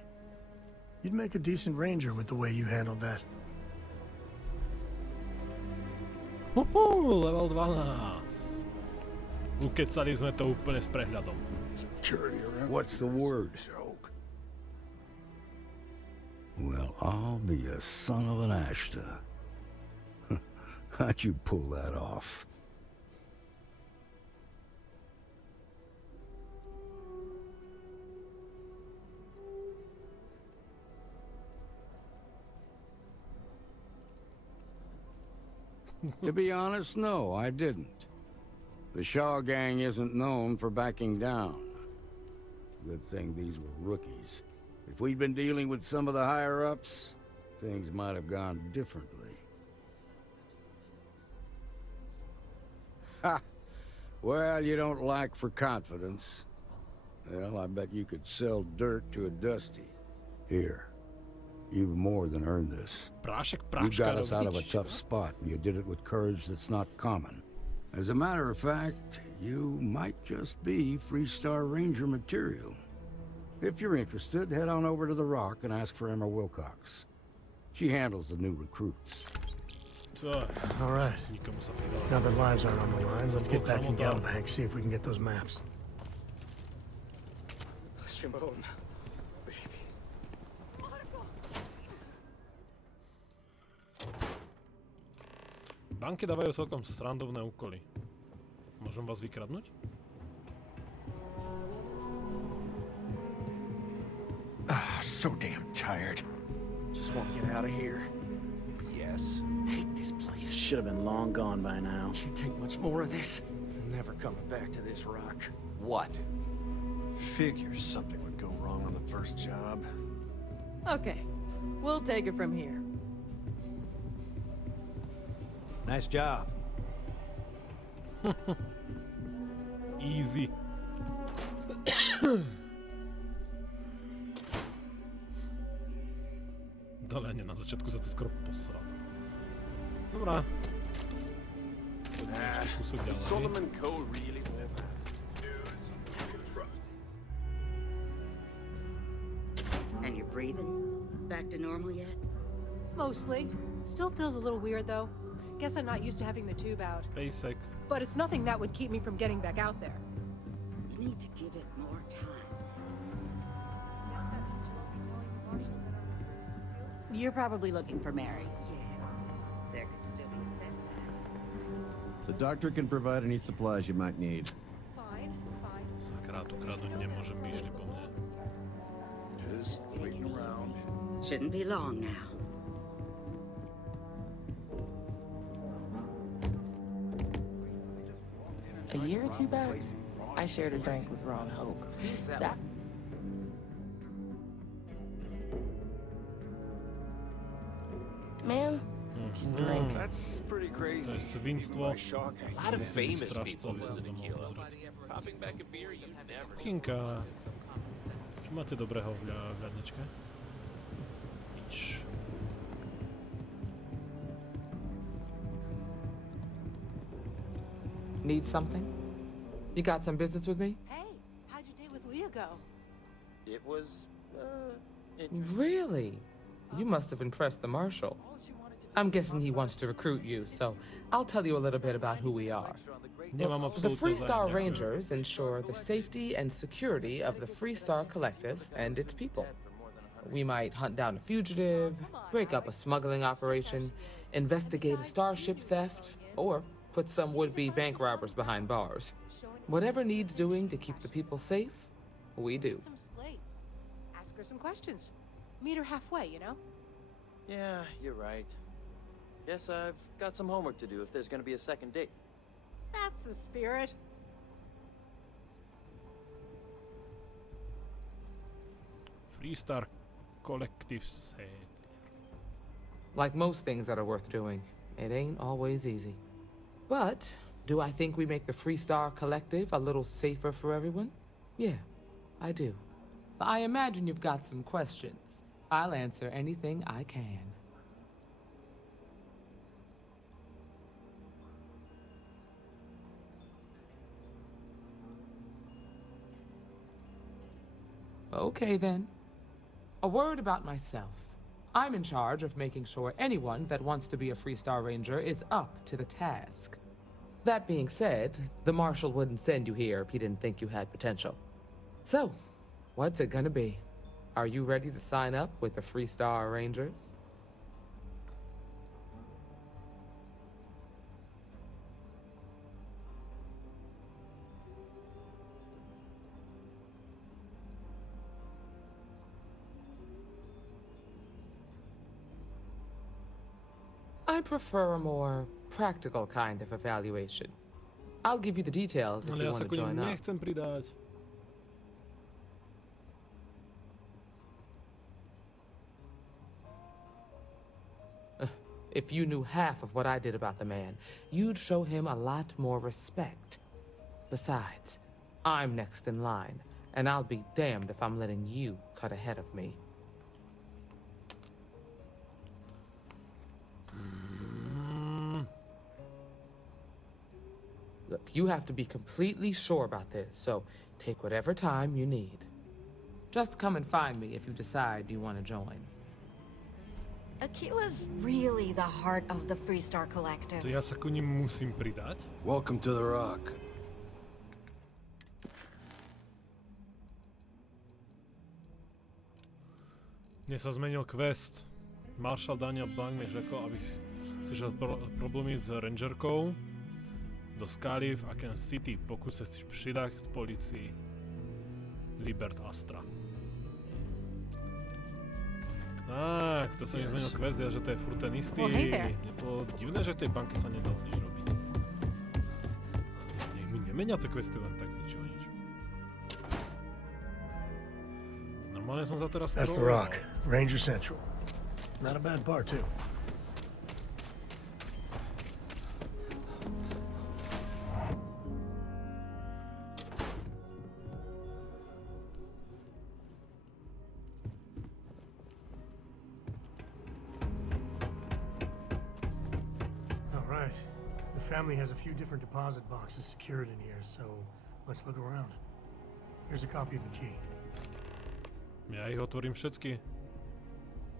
You'd make a decent ranger with the way you handled that. Level 12. Ukecali sme to úplne s prehľadom. What's the word? Well, I'll be a son of an Ashta. How'd you pull that off? To be honest, no, I didn't. The Shaw gang isn't known for backing down. Good thing these were rookies. If we'd been dealing with some of the higher-ups, things might have gone differently. Ha! Well, you don't lack for confidence. Well, I bet you could sell dirt to a Dusty. Here. You've more than earned this. You got us out of a tough spot, and you did it with courage that's not common. As a matter of fact, you might just be Freestar Ranger material. If you're interested, head on over to the Rock and ask for Emma Wilcox. She handles the new recruits. All right. Now that lives aren't on the line, let's get back in Galbank, see if we can get those maps. Shimon. Banky dávajú celkom srandovné úkoly. Môžem vás vykradnúť? So damn tired. Just want to get out of here. Yes. Hate this place. Should have been long gone by now. Can't take much more of this. Never coming back to this rock. What? Figures something would go wrong on the first job. Okay, we'll take it from here. Nice job. Easy. Dole, na začiatku sa to skoro posral. Dobrá. Kúsok ďalej. Solomon Co. really And you're breathing? Back to normal yet? Mostly. Still feels a little weird though. Guess I'm not used to having the tube out. Basic. But it's nothing that would keep me from getting back out there. need to give it more time. You're probably looking for Mary. There could still be a setback. The doctor can provide any supplies you might need. Sakra, tu kradnúť nemôžem, vyšli po mne. Just waiting around. Shouldn't be long now. A year or two back, I shared a drink with Ron Hope. That man can drink. That's pretty crazy. To je svinstvo. A lot of famous people listen to tequila. Popping back a beer, you never. Kuchynka. Čo máte dobrého v ľadničke? Nič. Need something? You got some business with me? Hey, how'd your day with Leah go? It was, Really? You must have impressed the marshal. I'm guessing he wants to recruit you, so I'll tell you a little bit about who we are. The Freestar Rangers ensure the safety and security of the Freestar Collective and its people. We might hunt down a fugitive, break up a smuggling operation, investigate a starship theft, or put some would-be bank robbers behind bars. Whatever needs doing to keep the people safe, we do. Some slates. Ask her some questions. Meet her halfway, you know? yeah, you're right. Guess I've got some homework to do if there's gonna be a second date. That's the spirit. Freestar Collective Sale. Like most things that are worth doing, it ain't always easy. But do I think we make the Freestar Collective a little safer for everyone? Yeah, I do. I imagine you've got some questions. I'll answer anything I can. Okay then. A word about myself. I'm in charge of making sure anyone that wants to be a Freestar Ranger is up to the task. That being said, the Marshal wouldn't send you here if he didn't think you had potential. So, what's it gonna be? Are you ready to sign up with the Freestar Rangers? I prefer a more practical kind of evaluation. I'll give you the details if you want to join up. Nechcem pridať. If you knew half of what I did about the man, you'd show him a lot more respect. Besides, I'm next in line, and I'll be damned if I'm letting you cut ahead of me. Look, you have to be completely sure about this, so take whatever time you need. Just come and find me if you decide you want to join. Aquila's really the heart of the Freestar Collective. To ja sa ku nim musím pridať? Welcome to the Rock. Mne sa zmenil quest. Marshal Daniel Blank mi řekl, abych si žil problémy s rangerkou do skaly v Aken City, pokud se chceš přidat k policii Libert Astra. Tak, to sa mi zmenil quest, ja, že to je furt ten istý. Mne bolo divné, že v tej banke sa nedalo nič robiť. Nech mi nemenia tie questy len tak ničo. Normálne som za teraz That's the Rock, Ranger Central. Not a bad bar, too. Family has a few different deposit boxes secured in here, so let's look around. Here's a copy of the key. Ja ich otvorím všetky.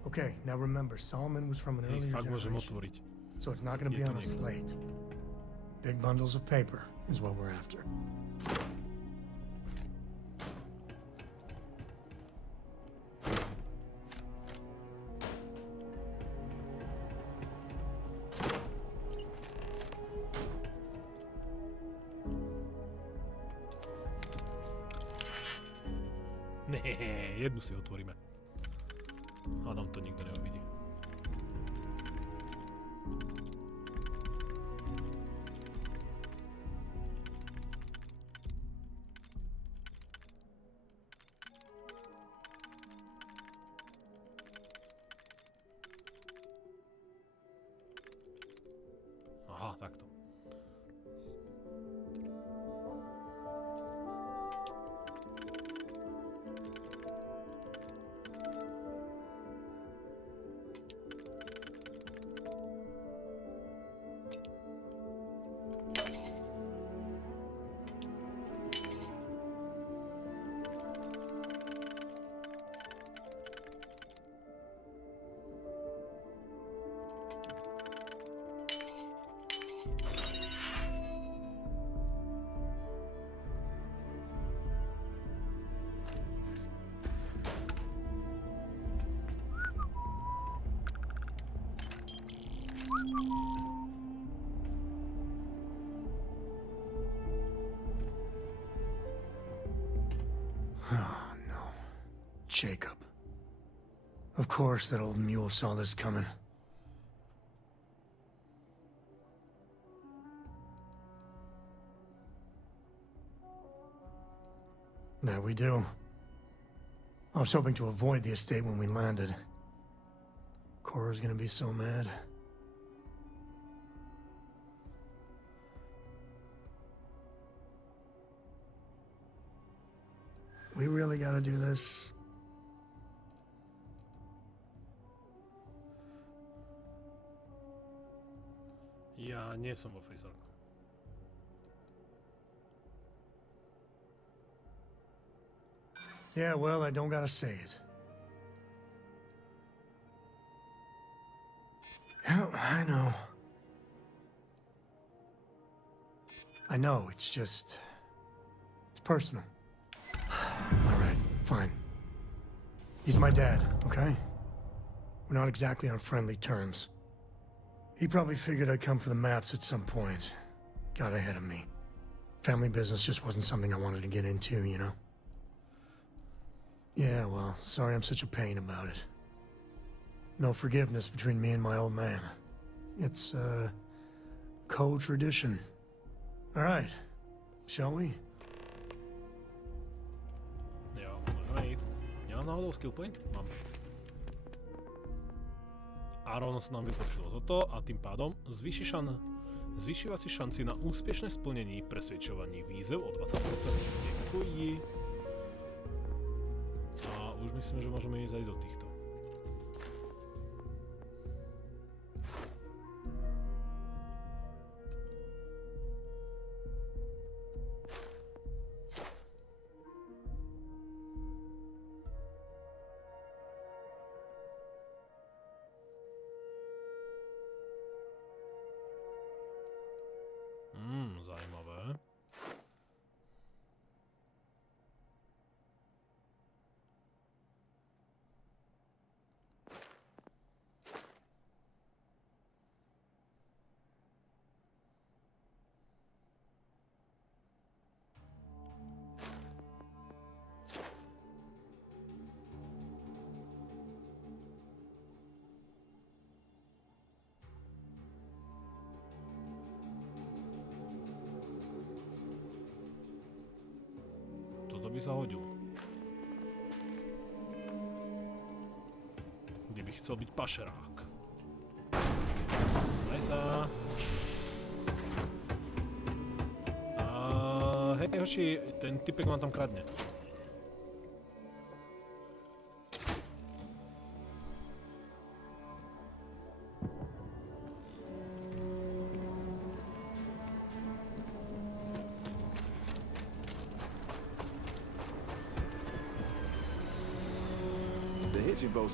Okay, now remember, Solomon was from an earlier generation, so it's not going to be on a slate. Big bundles of paper is what we're after. Nee, jednu si otvoríme. Hádam to nikto neuvidí. Aha, takto. Oh, no. Jacob. Of course that old mule saw this coming. There we do. I was hoping to avoid the estate when we landed. Cora's gonna be so mad. We really gotta do this. Ja nie som vo frizorku. Yeah, well, I don't gotta say it. Yeah, I know. I know, it's just... It's personal. Alright, fine. He's my dad, okay? We're not exactly on friendly terms. He probably figured I'd come for the maps at some point. Got ahead of me. Family business just wasn't something I wanted to get into, you know? Yeah, well, sorry I'm such a pain about it. No forgiveness between me and my old man. It's, co-tradition. Alright, shall we? Jo, môžeme ísť. Nemám náhodou skill point? Mám. A rovno sa nám vypočulo toto a tým pádom zvýšiva si šanci na úspešné splnení presvedčovaní výzev o 20%. Děkuji. A už myslím, že môžeme ísť aj do týchto. Zajímavé. Toto by sa hodilo. Kdyby chcel byť pašerák. Daj sa. Hej, hoši, ten typek vám tam kradne.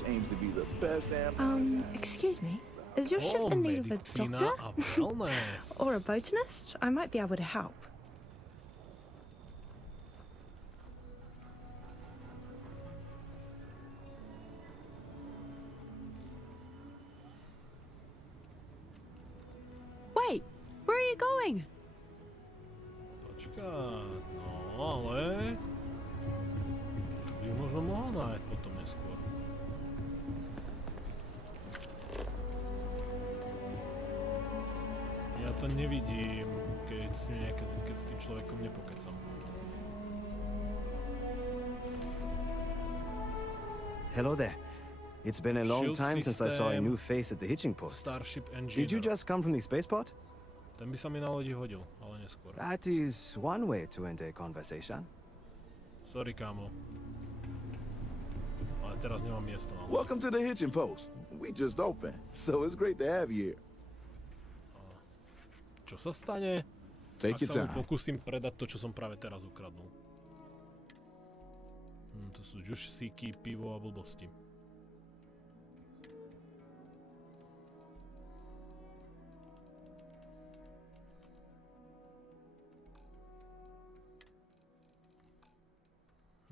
Aims to be the best excuse me. Is your ship in need of a doctor? Or a botanist? I might be able to help. Wait, where are you going? Počkaj, no ale... Tu by možno mohol nájsť potom neskôr. Ja to nevidím, keď s tým človekom nepokecam. Hello there. It's been a long time since I saw a new face at the hitching post. Did you just come from the spaceport? Ten by sa mi na lodi hodil, ale neskôr. That is one way to end a conversation. Sorry, kámo. Ale teraz nemám miesto na lodi. Welcome to the hitching post. We just opened, so it's great to have you here. Čo sa stane, ak sa mu pokúsim predať to, čo som práve teraz ukradnul? To sú džušsíky, pivo a blbosti.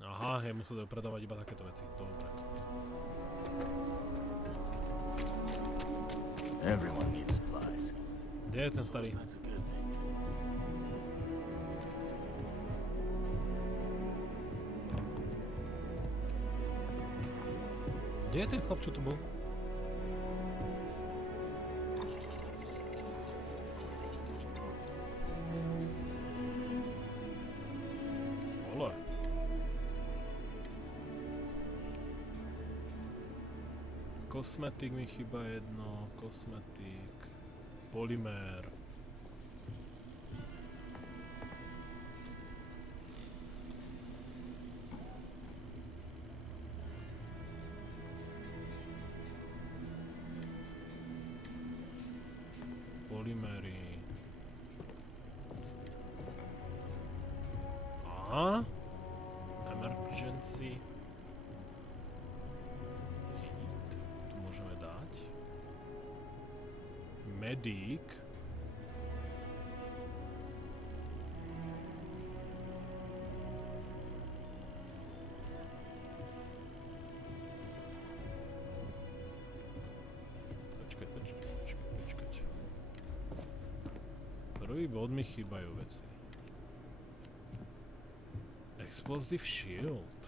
Aha, jemu sa dajú predávať iba takéto veci. Dobre. Everyone needs supplies. Kde je ten starý? Kde je ten chlap, čo tu bol? Ole. Kosmetik mi chýba jedno, kosmetik, polymér. Polymery. Aha. Emergency. Tu môžeme dať. Medic. Počkať. Prvý bod mi chýbajú veci. Explosive shield.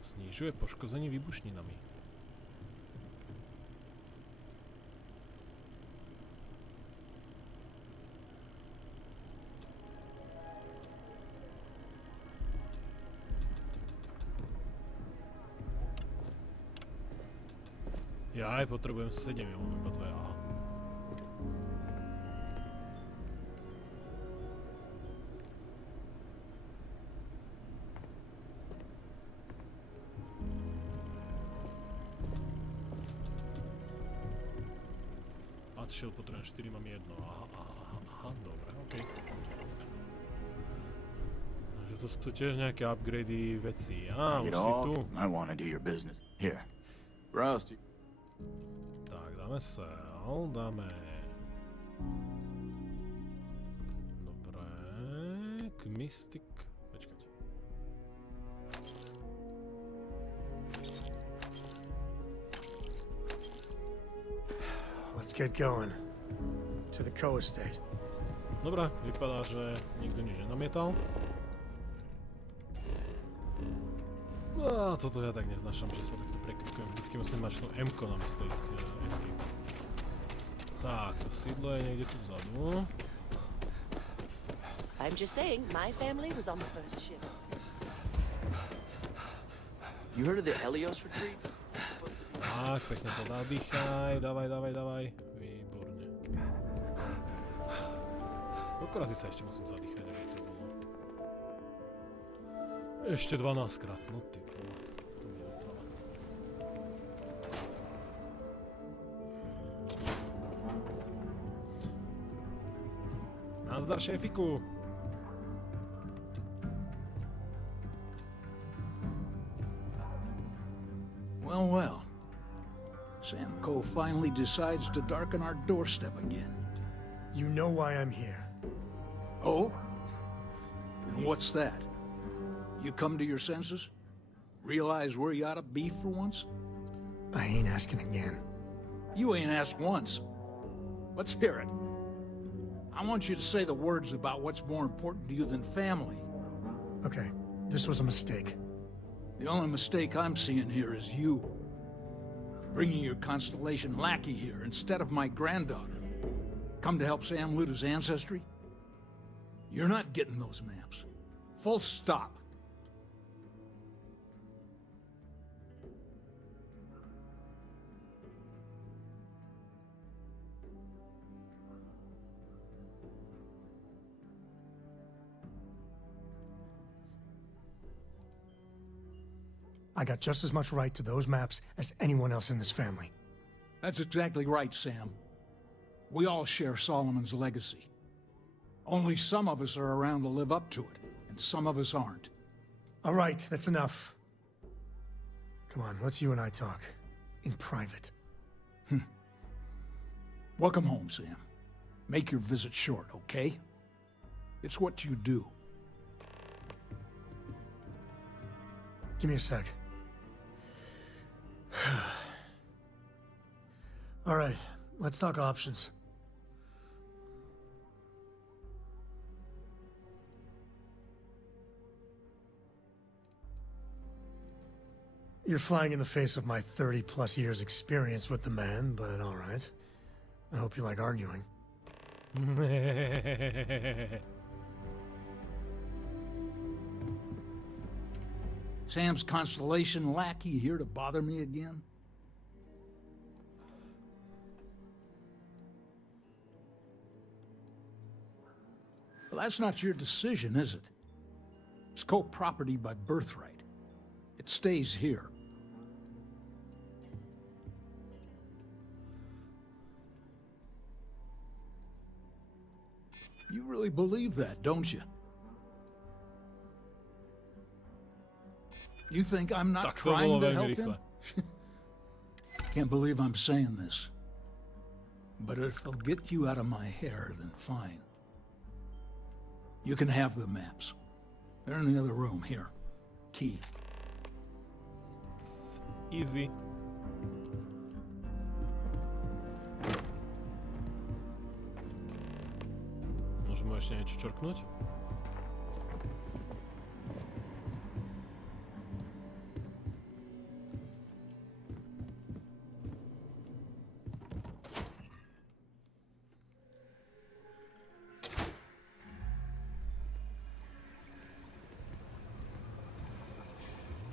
Snižuje poškozenie výbušninami. Ja aj potrebujem 7, ja mám iba 2, aha. Shield potrebujem 4, mám 1. Aha, dobre, okej. Takže to sú tiež nejaké upgradey veci. Á, už si tu. I wanna do your business. Here. Browse. Tak, dáme sel, dáme... Dobre... Mystic... Počkať. Let's get going. To the Co estate. Dobre, vypadá, že nikto nič nenamietal. No, toto ja tak neznášam, že sa takto prekrykujem. Vždycky musím mať M-ko namiesto ich escape. Tak, to sídlo je niekde tu vzadu. I'm just saying, my family was on the first ship. You heard of the Helios retreat? Tak, pekne sa nadýchaj, dávaj. Výborne. Koľko razy sa ešte musím zadýchať, aby to bolo? Ešte 12 krát, no ty vole. To mi je otrava. Nazdar, šéfiku! Well. Sam Coe finally decides to darken our doorstep again. You know why I'm here. Oh? And what's that? You come to your senses? Realize where you ought to be for once? I ain't asking again. You ain't asked once. Let's hear it. I want you to say the words about what's more important to you than family. Okay, this was a mistake. The only mistake I'm seeing here is you. Bringing your Constellation lackey here instead of my granddaughter. Come to help Sam loot his ancestry? You're not getting those maps. Full stop. I got just as much right to those maps as anyone else in this family. That's exactly right, Sam. We all share Solomon's legacy. Only some of us are around to live up to it, and some of us aren't. All right, that's enough. Come on, let's you and I talk. In private. Welcome home, Sam. Make your visit short, okay? It's what you do. Give me a sec. All right, let's talk options. You're flying in the face of my 30-plus years experience with the man, but all right. I hope you like arguing. Sam's Constellation lackey here to bother me again? Well, that's not your decision, is it? It's co-property by birthright. It stays here. You really believe that, don't you? You think I'm not trying to help him? Can't believe I'm saying this. But if it'll get you out of my hair, then fine. You can have the maps. They're in the other room, here. Key. Easy. Możemy jeszcze niečo črknúť?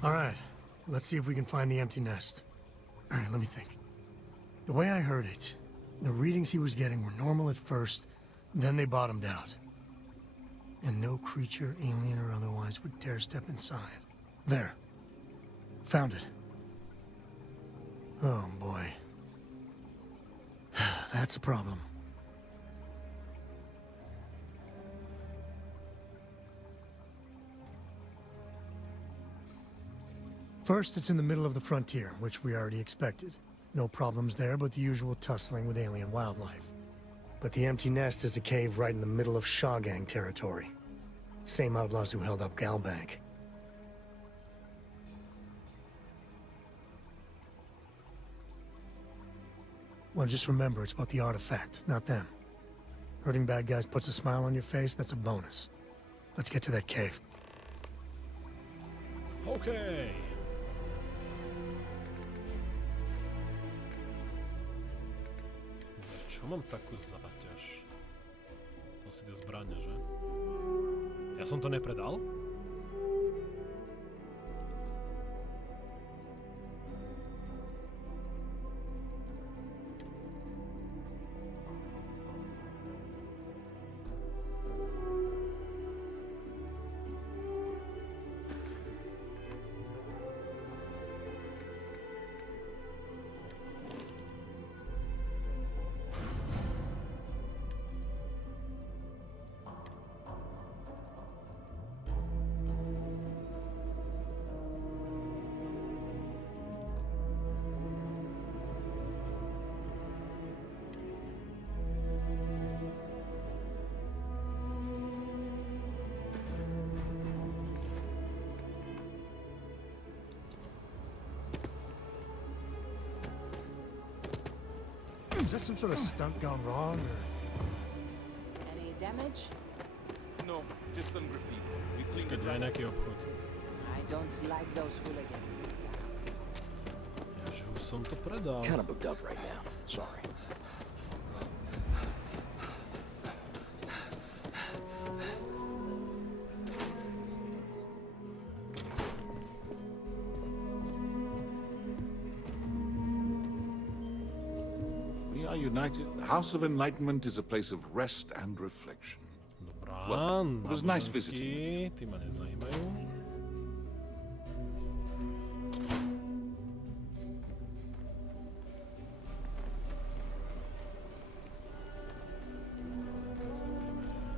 All right, let's see if we can find the empty nest. All right, let me think. The way I heard it, the readings he was getting were normal at first, then they bottomed out. And no creature, alien or otherwise, would dare step inside. There. Found it. Oh, boy. That's a problem. First, it's in the middle of the frontier, which we already expected. No problems there, but the usual tussling with alien wildlife. But the empty nest is a cave right in the middle of Shawgang territory. Same outlaws who held up Galbank. Well, just remember, it's about the artifact, not them. Hurting bad guys puts a smile on your face, that's a bonus. Let's get to that cave. Okay. Čo mám takú záťaž? To si tie zbrane, že? Ja som to nepredal? Is that some sort of stunt gone wrong, or...? Any damage? No, No, just some graffiti. We clean Počkaj, it daj right. nejaký obchod. I don't like those hooligans. Ja, že už som to predal. Kind of booked up right now. Sorry. We are united. The House of Enlightenment is a place of rest and reflection. Dobrá, Well, it was nice visiting you. Tí ma nezajímajú. Tak sa budeme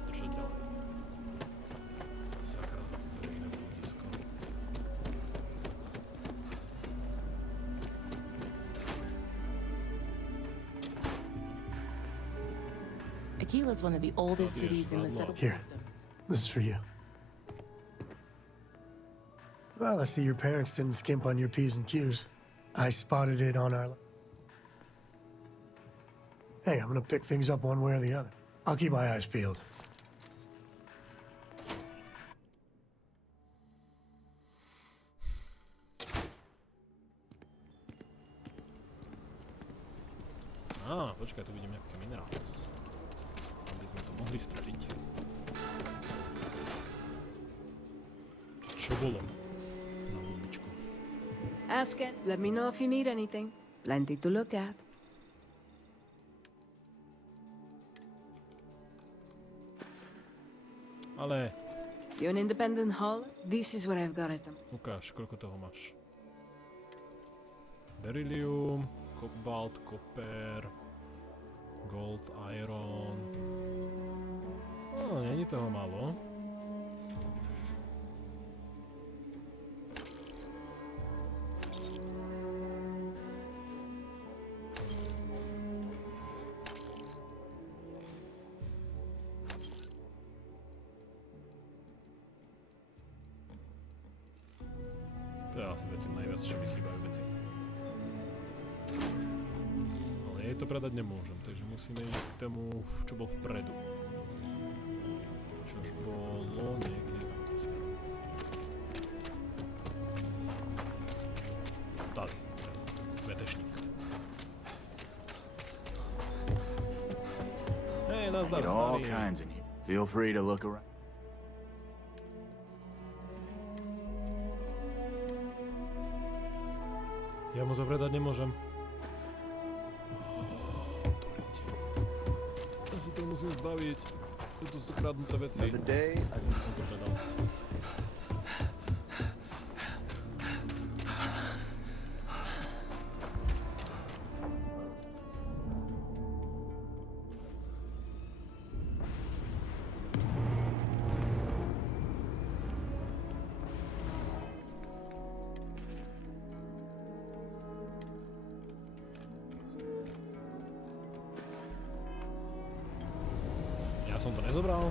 držať ďalej. Sakra, za to je iné blízko. Aquila is one of the oldest cities in the settled Here. systems. This is for you. Well, I see your parents didn't skimp on your P's and Q's. I spotted it on our... Hey, I'm gonna pick things up one way or the other. I'll keep my eyes peeled. Počkaj, tu vidím nejaké minerály. Tam by sme to mohli streliť. Čo bolo? Na hudbičku. Ask it. Let me know if you need anything. Plenty to look at. Ale... You an independent haul? This is what I've got at them. Ukáž, koľko toho máš. Beryllium, kobalt, koper, gold, iron... No, není toho málo. To je asi zatím najviac, čo mi chýbajú veci. Ale jej to predať nemôžem, takže musíme ísť k tomu, čo bol vpredu. Čož bolo niekde tamto smerom. Tady, vetešník. Hej, nazdar, Get all starý. kinds in here. Feel free to look around. Ja mu to predať nemôžem. Ja sa to musím zbaviť. To sú kradnuté veci. Som to predal. Ja som to nezobral.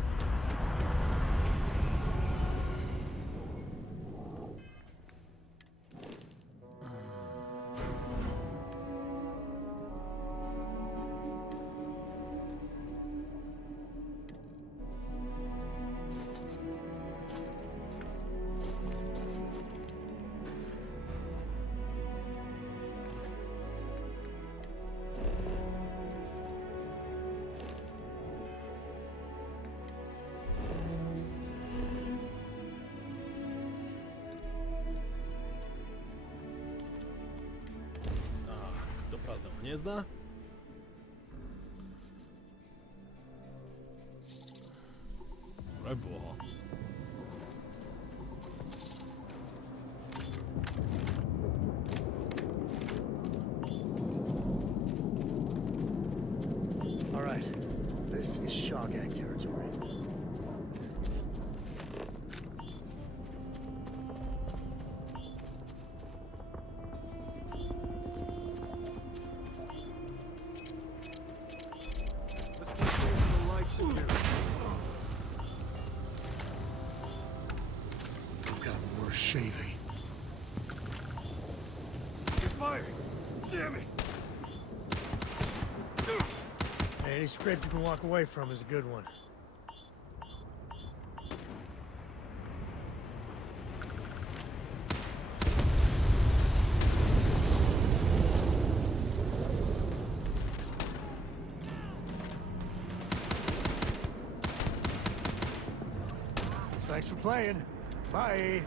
Do prázdneho hniezda. Preboha. All right, this is Shawgang territory. We've got more shaving. You're firing! Damn it! Hey, any scrape you can walk away from is a good one. Thanks for playing. Bye.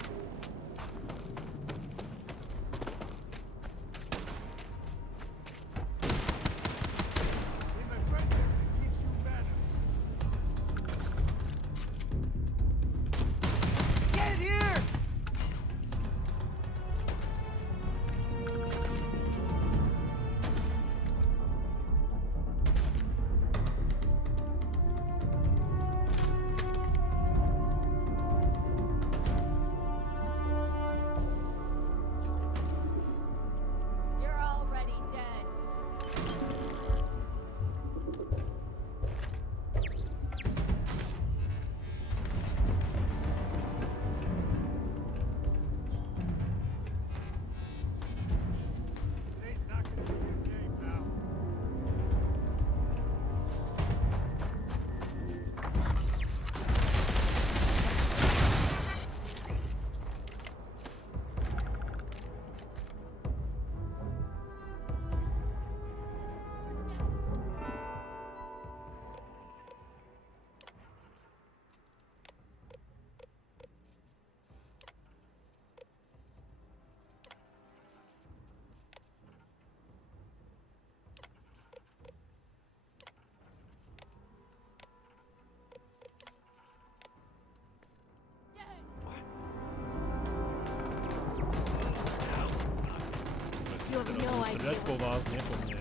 Strieľať po vás, nie po mne.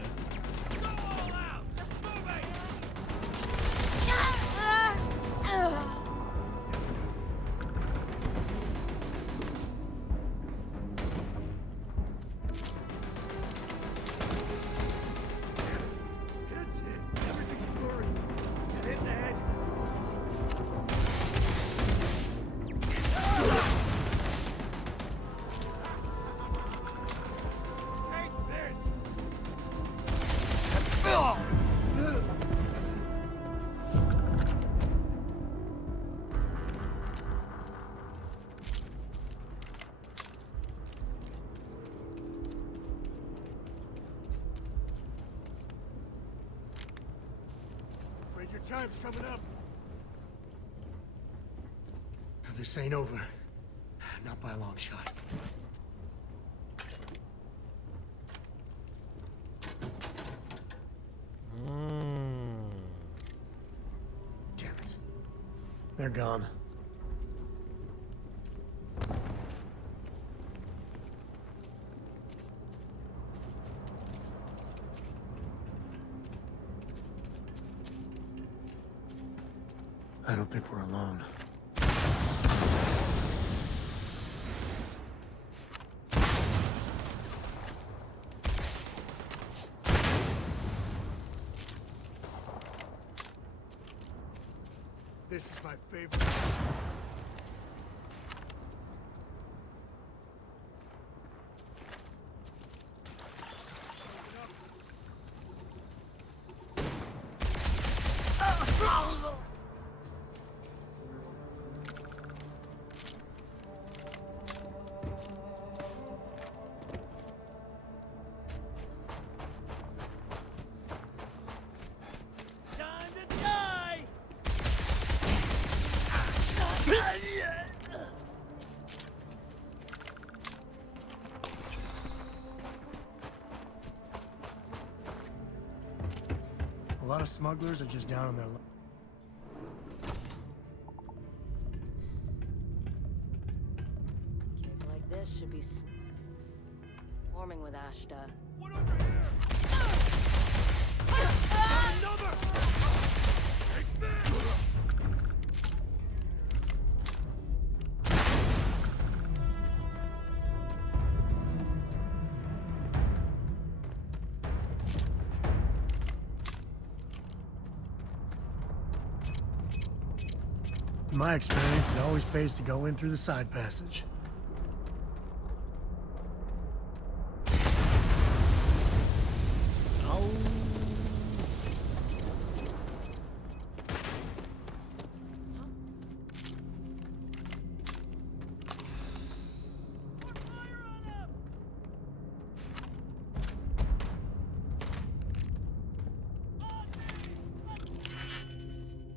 Your time's coming up. This ain't over. Not by a long shot. Damn it. They're gone. I don't think we're alone. This is my favorite. A lot of smugglers are just down on their luck. Cave like this should be swarming with Ashta. What over here? Another! Take this! In my experience, it always pays to go in through the side passage.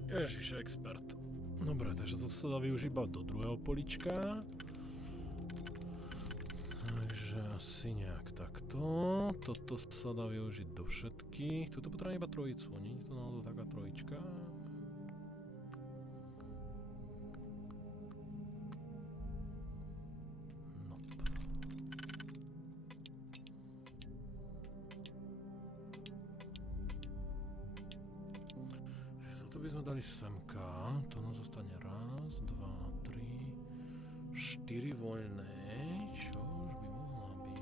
Ježiš, expert. Dobre, takže toto sa dá využiť iba do druhého polička. Takže asi nejak takto. Toto sa dá využiť do všetkých. Tuto potrebujem iba trojicu, nie je to náhodou taká trojička? Toto by sme dali semka. To nám zostane raz, 2, 3, 4 voľné. Čo už by mohla byť?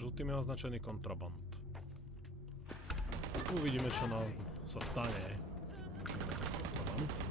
Žltým je označený kontraband. Uvidíme, čo nám sa stane. Kontraband.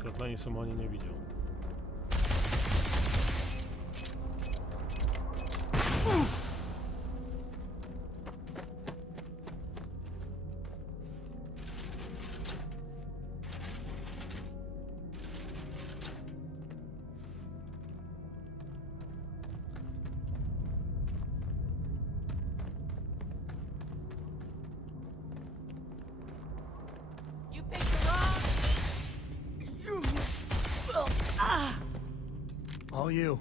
Osvetlení som ani nevidel. all you.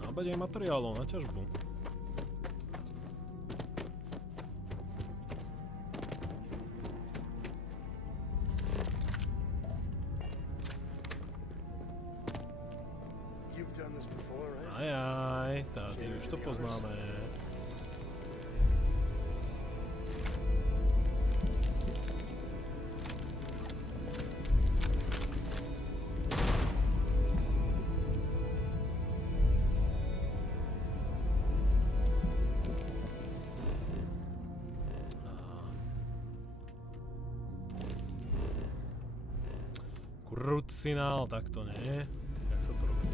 Nábať aj materiálov na ťažbu. Ajaj, tady už to poznáme. Krucinál, tak to nie. Jak sa to robí?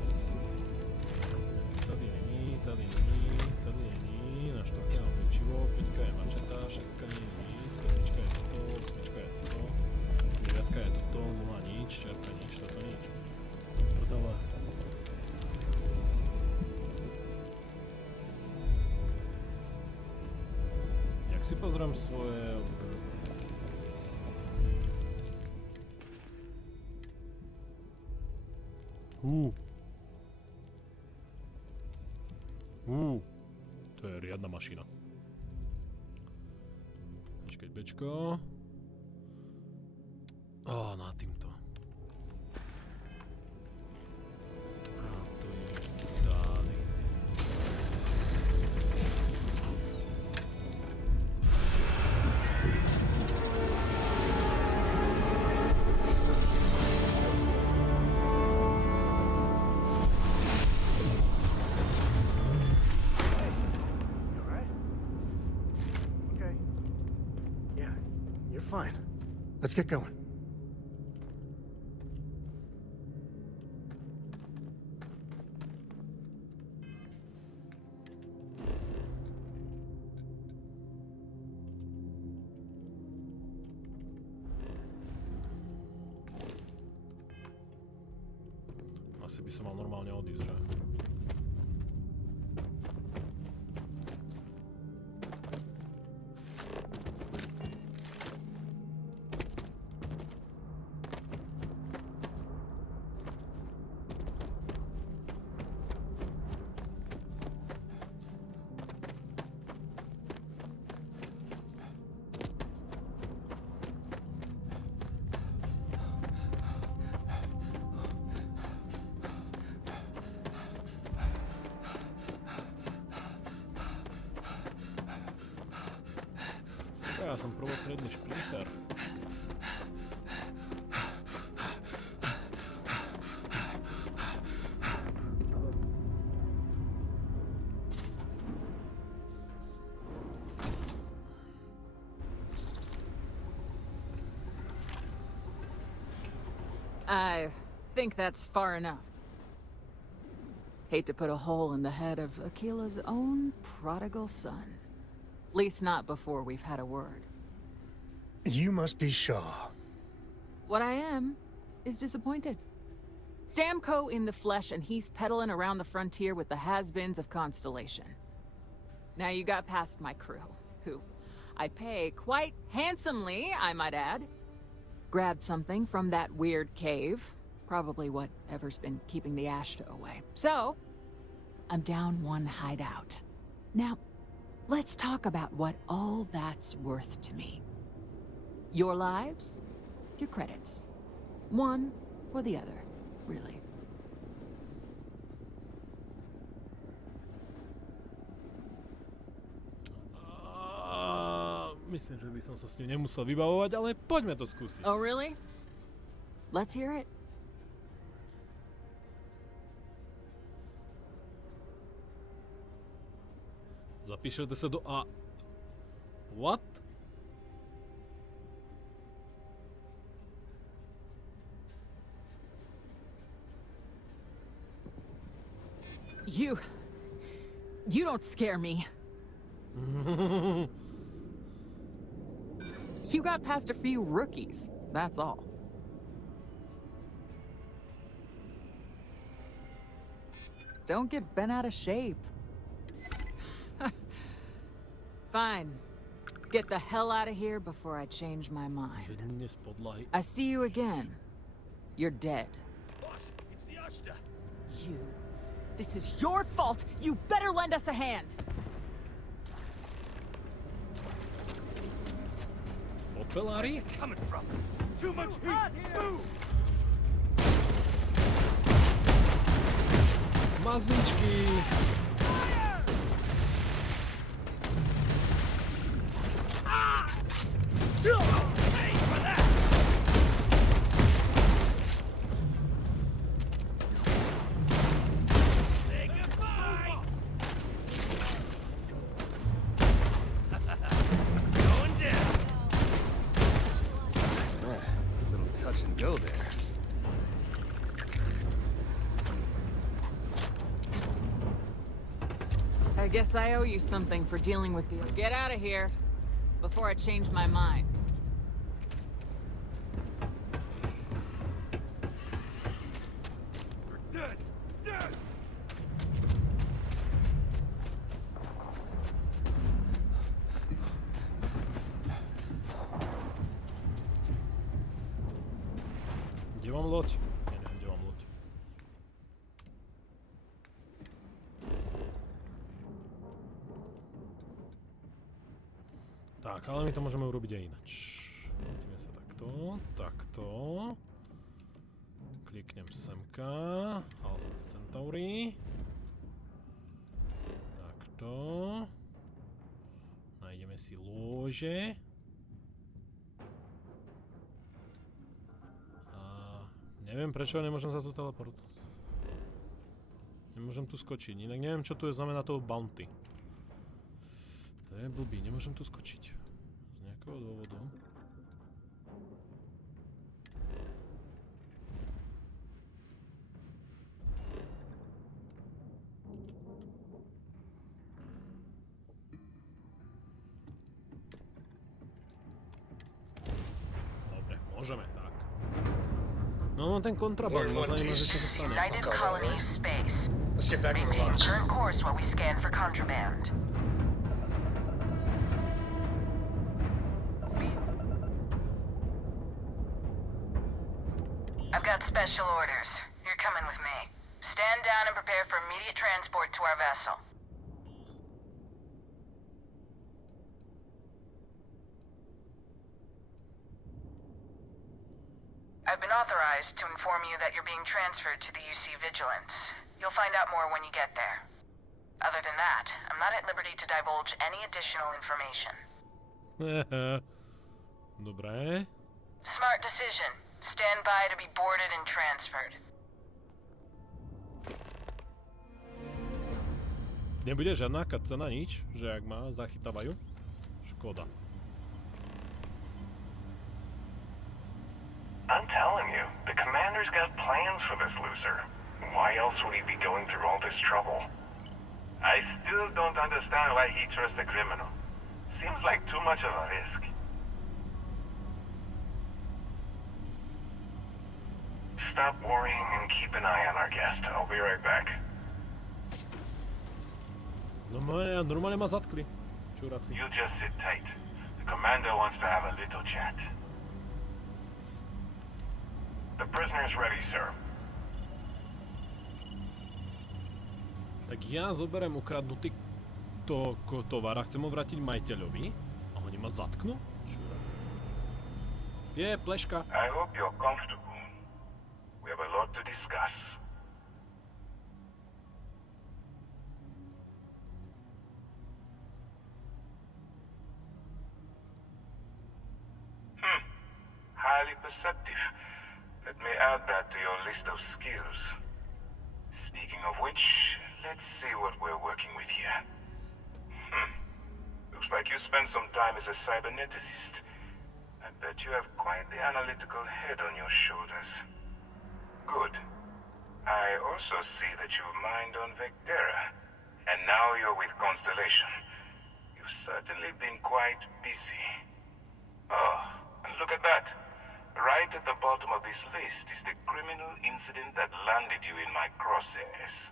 Tady není, tady není, tady není. Na 4 mám pečivo, 5 je mačeta, 6 nie je nic, 7 je toto, 8 je toto, 9 je toto, 0 nič, 4 nič, toto nič. Prdele. Jak si pozriem svoje... To je riadna mašina. Počkať, bečko. Na týmto. A to je tady. Fine. Let's get going. Asi by som mal normálne odísť, že? Ja som prvotredný šprinter. I think that's far enough. Hate to put a hole in the head of Akila's own prodigal son. At least not before we've had a word. You must be Shaw. What I am is disappointed. Samco in the flesh, and he's peddling around the frontier with the has-beens of Constellation. Now you got past my crew, who I pay quite handsomely, I might add. Grabbed something from that weird cave. Probably whatever's been keeping the Ashta away. So, I'm down one hideout. Now, let's talk about what all that's worth to me. Your lives, your credits. One or the other, really. Myslím, že by som sa s ním nemusel vybavovať, ale poďme to skúsiť. Oh, really? Let's hear it. Zapíšete sa do A... What? You don't scare me. You got past a few rookies, that's all. Don't get bent out of shape. Fine. Get the hell out of here before I change my mind. I see you again. You're dead. Boss, it's the Ashta. You. This is your fault. You better lend us a hand. Popelari? Coming from. Too much heat. Move. Mazničky. I guess I owe you something for dealing with you. Get out of here before I change my mind. We're dead. Dead. Gdzie mam loď? Nie wiem, gdzie mam loď. Tak, ale my to możemy urobić inač. Klikneme sa takto. Kliknem semka. Alpha Centauri. Takto. Nájdeme si lôže. Neviem, prečo nemôžem sa tu teleportovať. Nemôžem tu skočiť, inak neviem, čo tu je znamená toho bounty. To je blbý, nemôžem tu skočiť. Z nejakého dôvodu. Dobre, môžeme, tak. No, ten kontraband, ma zaujíma, že čo sa stane. Okay, right. Let's get back to the launch. Current course while we scan for contraband. I've got special orders. You're coming with me. Stand down and prepare for immediate transport to our vessel. I've been authorized to inform you that you're being transferred to the UC Vigilance. You'll find out more when you get there. Other than that, I'm not at liberty to divulge any additional information. Dobre. Smart decision. Stand by to be boarded and transferred. Nebude žiadna cutscena, nič? Že ak ma zachytávajú? Škoda. I'm telling you, the commander's got plans for this loser. Why else would he be going through all this trouble? I still don't understand why he trusts a criminal. Seems like too much of a risk. Stop worrying and keep an eye on our guest. I'll be right back. Normálne ma zatkli. Čuráci. You just sit tight. The commander wants to have a little chat. The prisoner's ready, sir. Tak ja zoberiem ukradnutý tovar a chcem ho vrátiť majiteľovi a oni ma zatknú? Čuráci. Je, pleška. I hope you're comfortable. We have a lot to discuss. Highly perceptive. Let me add that to your list of skills. Speaking of which, let's see what we're working with here. Looks like you spent some time as a cyberneticist. I bet you have quite the analytical head on your shoulders. Good. I also see that you mined on Vectera, and now you're with Constellation. You've certainly been quite busy. Oh, look at that. Right at the bottom of this list is the criminal incident that landed you in my crosshairs.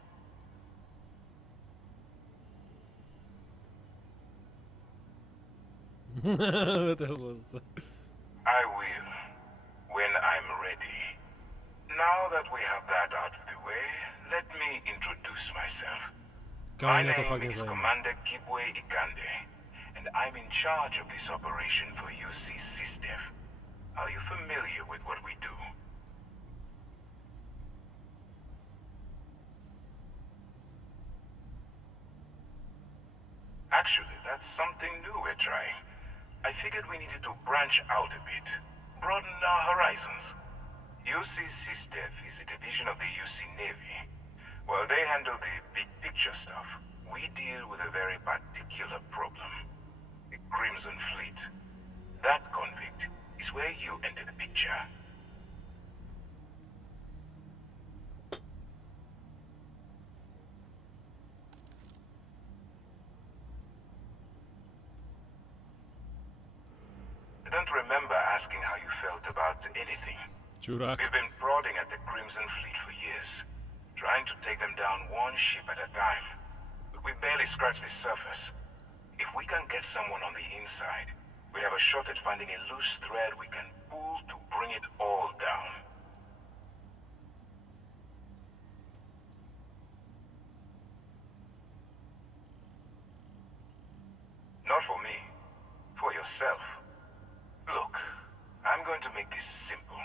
I will, when I'm ready. Now that we have that out of the way, let me introduce myself. My name is Commander Kibwe Ikande, and I'm in charge of this operation for UC SysDef. Are you familiar with what we do? Actually, that's something new we're trying. I figured we needed to branch out a bit, broaden our horizons. UC SysDef is a division of the UC Navy. While they handle the big picture stuff, we deal with a very particular problem. The Crimson Fleet. That convict is where you enter the picture. I don't remember asking how you felt about anything. Churak. We've been prodding at the Crimson Fleet for years, trying to take them down one ship at a time. But we barely scratched the surface. If we can get someone on the inside, we'd have a shot at finding a loose thread we can pull to bring it all down. Not for me. For yourself. Look, I'm going to make this simple.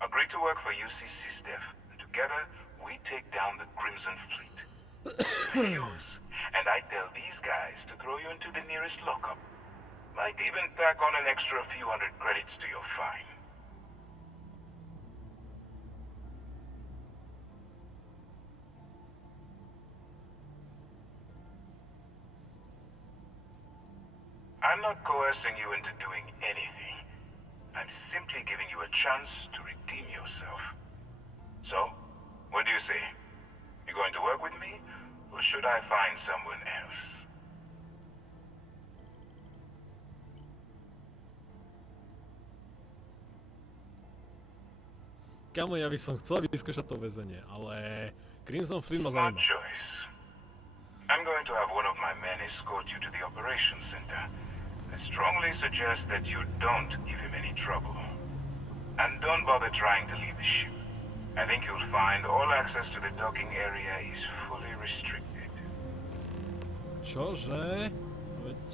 Agree to work for UC SysDef, and together we take down the Crimson Fleet. Refuse, and I tell these guys to throw you into the nearest lockup. Might even tack on an extra few hundred credits to your fine. I'm not coercing you into doing anything. I'm simply giving you a chance to redeem yourself. So, what do you say? You going to work with me, or should I find someone else? Kamo, ja by som chcel vyskúšať to väzenie, ale Crimson Fleet ma Smart zaujíma. choice. I'm going to have one of my men escort you to the operations center. I strongly suggest that you don't give him any trouble. And don't bother trying to leave the ship. I think you'll find all access to the docking area is fully restricted. Čože? Veď...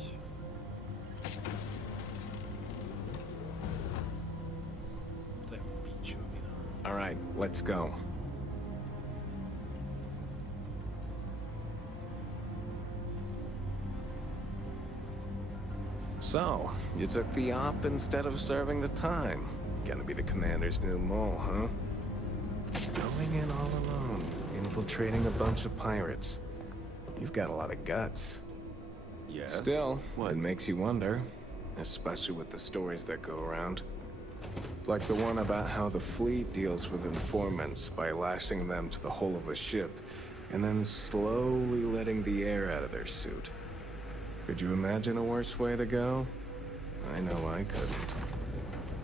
To je pičovina. All right, let's go. So, you took the op instead of serving the time. Gonna be the commander's new mole, huh? Going in all alone, infiltrating a bunch of pirates. You've got a lot of guts. Yes? Still, it makes you wonder, especially with the stories that go around. Like the one about how the fleet deals with informants by lashing them to the hull of a ship, and then slowly letting the air out of their suit. Could you imagine a worse way to go? I know I couldn't.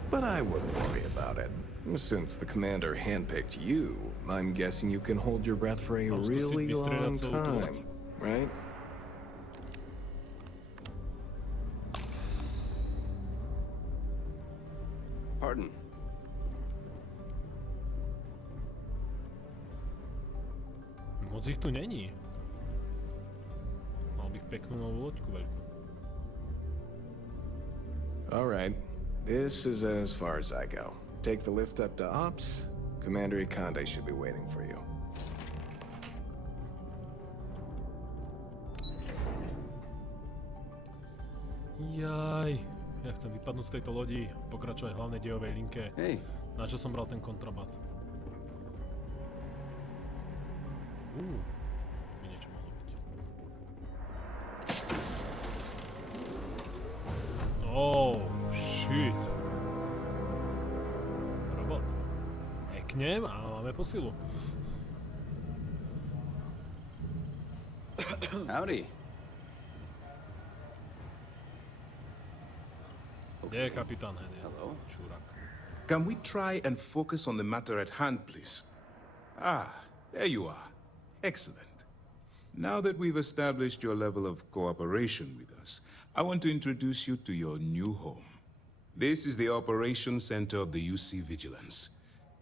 But I wouldn't worry about it. Since the commander handpicked you, I'm guessing you can hold your breath for a really long time, right? Pardon. Moc ich tu není. Mal bych peknú novú loďku veľkú. All right. This is as far as I go. Take the lift up to Ops. Commander Ikande should be waiting for you. Jaj. Ja chcem vypadnúť z tejto lodi, pokračovať v hlavnej dejovej linke. Hej. Na čo som bral ten kontraband? By niečo malo byť. Oh, shit. Robot. Eknem a máme posilu. Howdy. Kde je kapitán Henia? Hello. Čurák. Can we try and focus on the matter at hand, please? Ah, there you are. Excellent. Now that we've established your level of cooperation with us, I want to introduce you to your new home. This is the operations center of the UC Vigilance.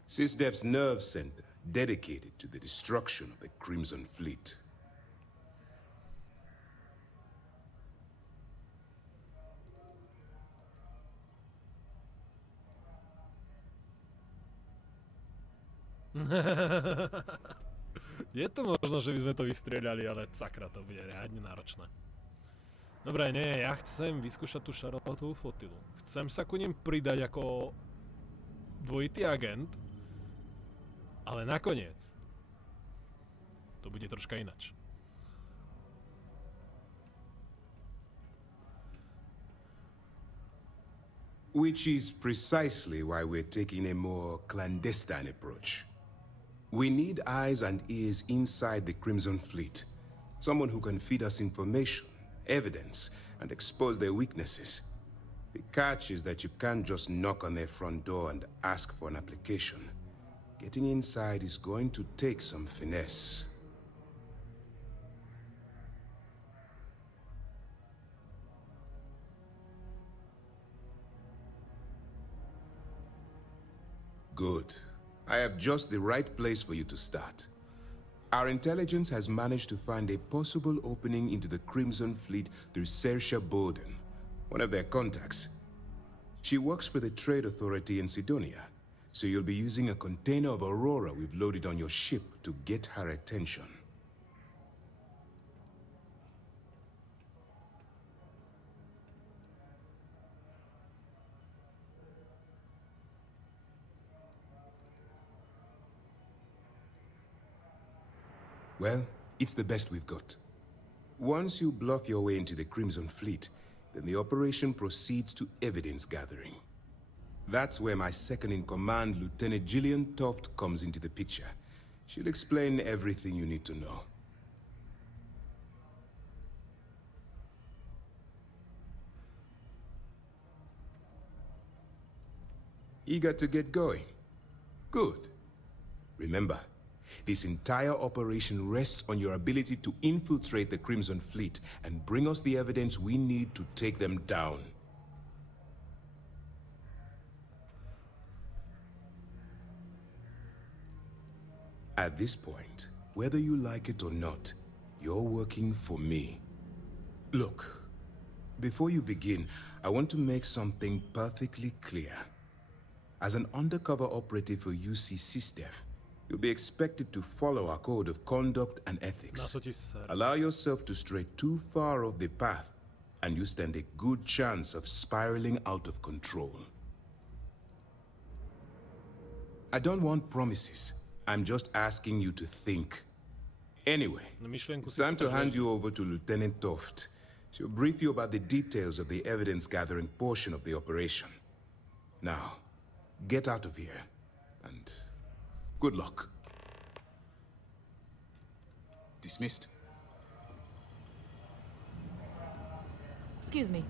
SysDef's nerve center, dedicated to the destruction of the Crimson Fleet. Je to možno, že by sme to vystrieľali, ale sakra, to bude riadne náročné. Dobre, nie, ja chcem vyskúšať tú šarlatovú flotilu. Chcem sa ku nim pridať ako dvojitý agent, ale nakoniec to bude troška inač. Which is precisely why we're taking a more clandestine approach. We need eyes and ears inside the Crimson Fleet. Someone who can feed us information, evidence, and expose their weaknesses. The catch is that you can't just knock on their front door and ask for an application. Getting inside is going to take some finesse. Good. I have just the right place for you to start. Our intelligence has managed to find a possible opening into the Crimson Fleet through Saoirse Bowden, one of their contacts. She works for the Trade Authority in Sidonia, so you'll be using a container of Aurora we've loaded on your ship to get her attention. Well, it's the best we've got. Once you bluff your way into the Crimson Fleet, then the operation proceeds to evidence gathering. That's where my second-in-command, Lieutenant Gillian Toft, comes into the picture. She'll explain everything you need to know. Eager to get going? Good. Remember, this entire operation rests on your ability to infiltrate the Crimson Fleet and bring us the evidence we need to take them down. At this point, whether you like it or not, you're working for me. Look, before you begin, I want to make something perfectly clear. As an undercover operative for UC SysDef, you'll be expected to follow our code of conduct and ethics. Allow yourself to stray too far off the path, and you stand a good chance of spiraling out of control. I don't want promises. I'm just asking you to think. Anyway, it's time to hand you over to Lieutenant Toft. She'll brief you about the details of the evidence-gathering portion of the operation. Now, get out of here, and good luck. Dismissed. Excuse me.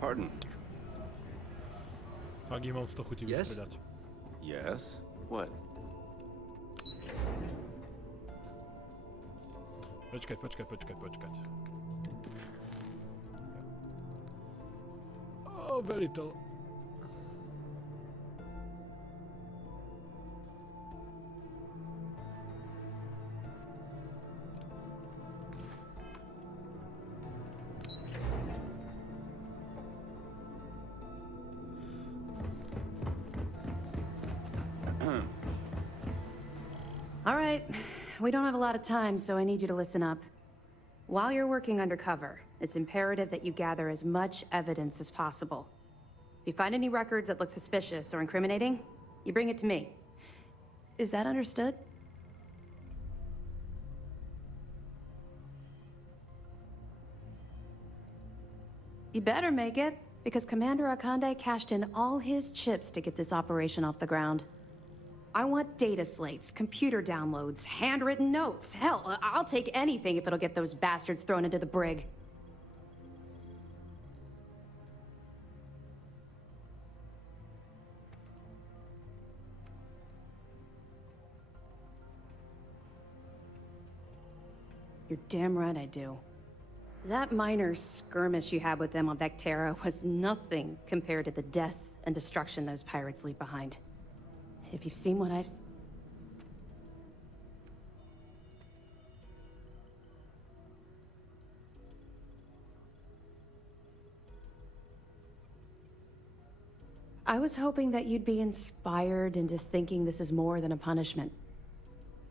Pardon. Fakt mám z toho chuti vystredať. Yes? What? Počkať. Oh, veliteľ. All right, we don't have a lot of time, so I need you to listen up. While you're working undercover, it's imperative that you gather as much evidence as possible. If you find any records that look suspicious or incriminating, you bring it to me. Is that understood? You better make it, because Commander Akande cashed in all his chips to get this operation off the ground. I want data slates, computer downloads, handwritten notes. Hell, I'll take anything if it'll get those bastards thrown into the brig. You're damn right I do. That minor skirmish you had with them on Vectera was nothing compared to the death and destruction those pirates leave behind. If you've seen what I've... I was hoping that you'd be inspired into thinking this is more than a punishment.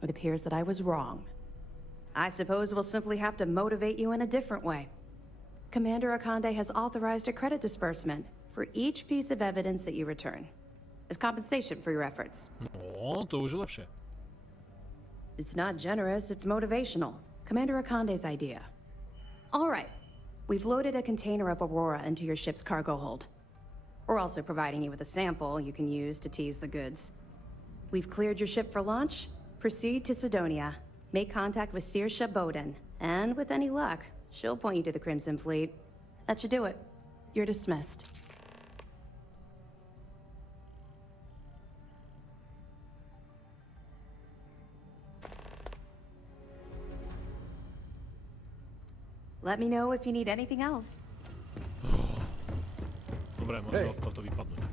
It appears that I was wrong. I suppose we'll simply have to motivate you in a different way. Commander Akande has authorized a credit disbursement for each piece of evidence that you return, as compensation for your efforts. O, to už je lepšie. It's not generous, it's motivational. Commander Akande's idea. All right, we've loaded a container of Aurora into your ship's cargo hold. We're also providing you with a sample you can use to tease the goods. We've cleared your ship for launch. Proceed to Sidonia. Make contact with Saoirse Bowden, and with any luck, she'll point you to the Crimson Fleet. That should do it. You're dismissed. Let me know if you need anything else. Dobre, môžem toto vypadnúť.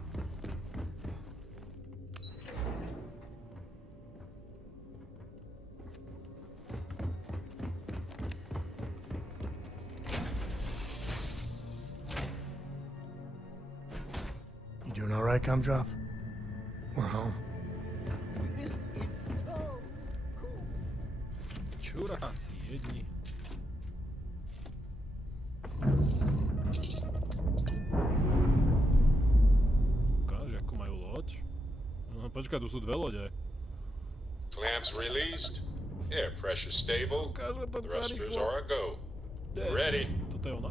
You doing all right, Gumdrop? We're home. This is so cool. Čuráci jedni. Počkaj, tu sú dve lode. Clamps released. Air pressure stable. Thrusters are a go. Ready. Toto je ona.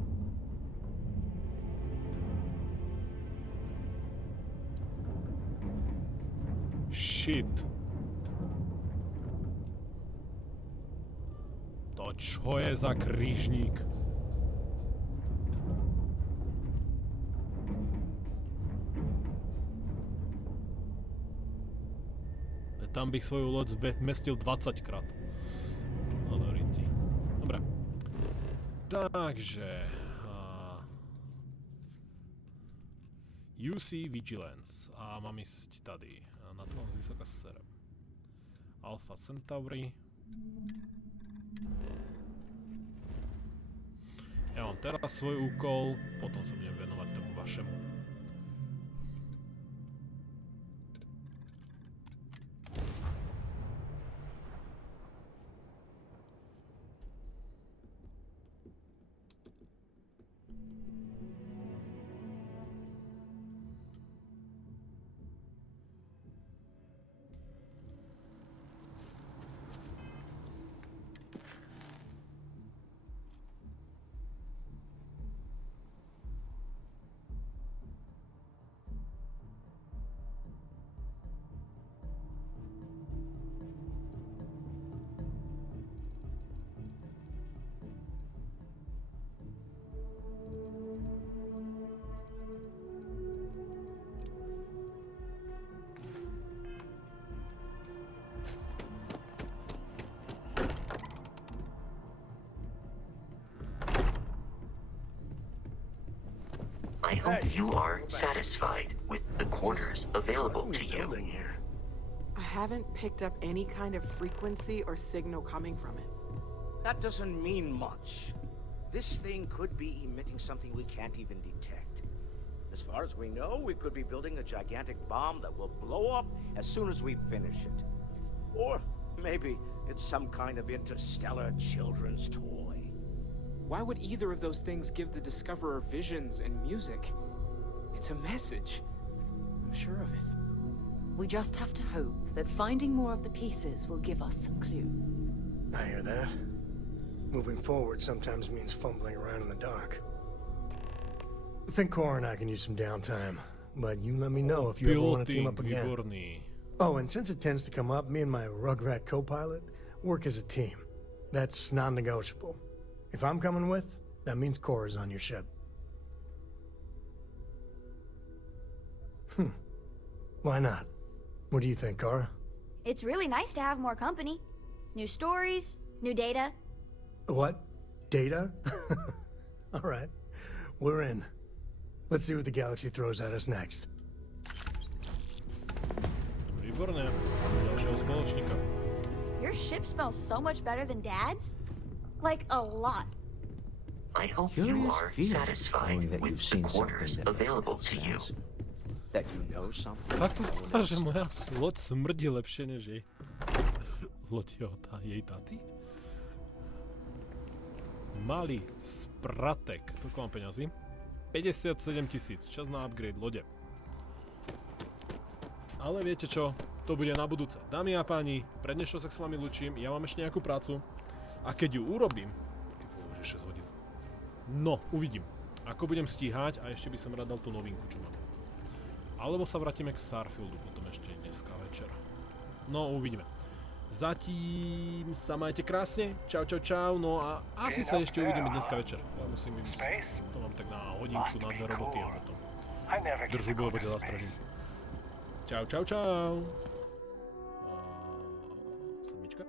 Shit. To čo je za krížník? Tam bych svoju loď zmestil 20 krát. No dobrý ti. Dobre. Takže... UC Vigilance. A mám ísť tady. Na to mám vysoká sera. Alpha Centauri. Ja mám teraz svoj úkol, potom sa budem venovať tomu vašemu. I hope you are satisfied with the quarters available to you. I haven't picked up any kind of frequency or signal coming from it. That doesn't mean much. This thing could be emitting something we can't even detect. As far as we know, we could be building a gigantic bomb that will blow up as soon as we finish it. Or maybe it's some kind of interstellar children's toy. Why would either of those things give the Discoverer visions and music? It's a message. I'm sure of it. We just have to hope that finding more of the pieces will give us some clue. I hear that. Moving forward sometimes means fumbling around in the dark. I think Cora and I can use some downtime, but you let me know if you ever want to team up again. Oh, and since it tends to come up, me and my Rugrat co-pilot work as a team. That's non-negotiable. If I'm coming with, that means Cora's on your ship. Why not? What do you think, Cora? It's really nice to have more company. New stories, new data. What? Data? All right. We're in. Let's see what the galaxy throws at us next. Výborné. Ďalšieho spoločníka. Your ship smells so much better than Dad's? Like, a lot. I hope you are satisfied with the quarters available to you. That you know something. Tak to vypadá, že moja loď smrdí lepšie než jej. Loď jej táty? Malý spratek. Koľko mám peňazí? 57 000. Čas na upgrade lode. Ale viete čo? To bude na budúce. Dámy a páni, prednešo sa s vami lúčim. Ja mám ešte nejakú prácu. A keď ju urobím... Už je 6 hodín. No, uvidím. Ako budem stíhať a ešte by som rád dal tú novinku, čo mám. Alebo sa vrátime k Starfieldu potom ešte dneska večer. No, uvidíme. Zatím sa majte krásne. Čau, čau, čau. No a asi sa ešte uvidíme dneska večer. Ja musím ísť. To mám tak na hodinku, na 2 roboty a potom. Držu bolo, bude zastražím. Čau, čau, čau. Sedmička.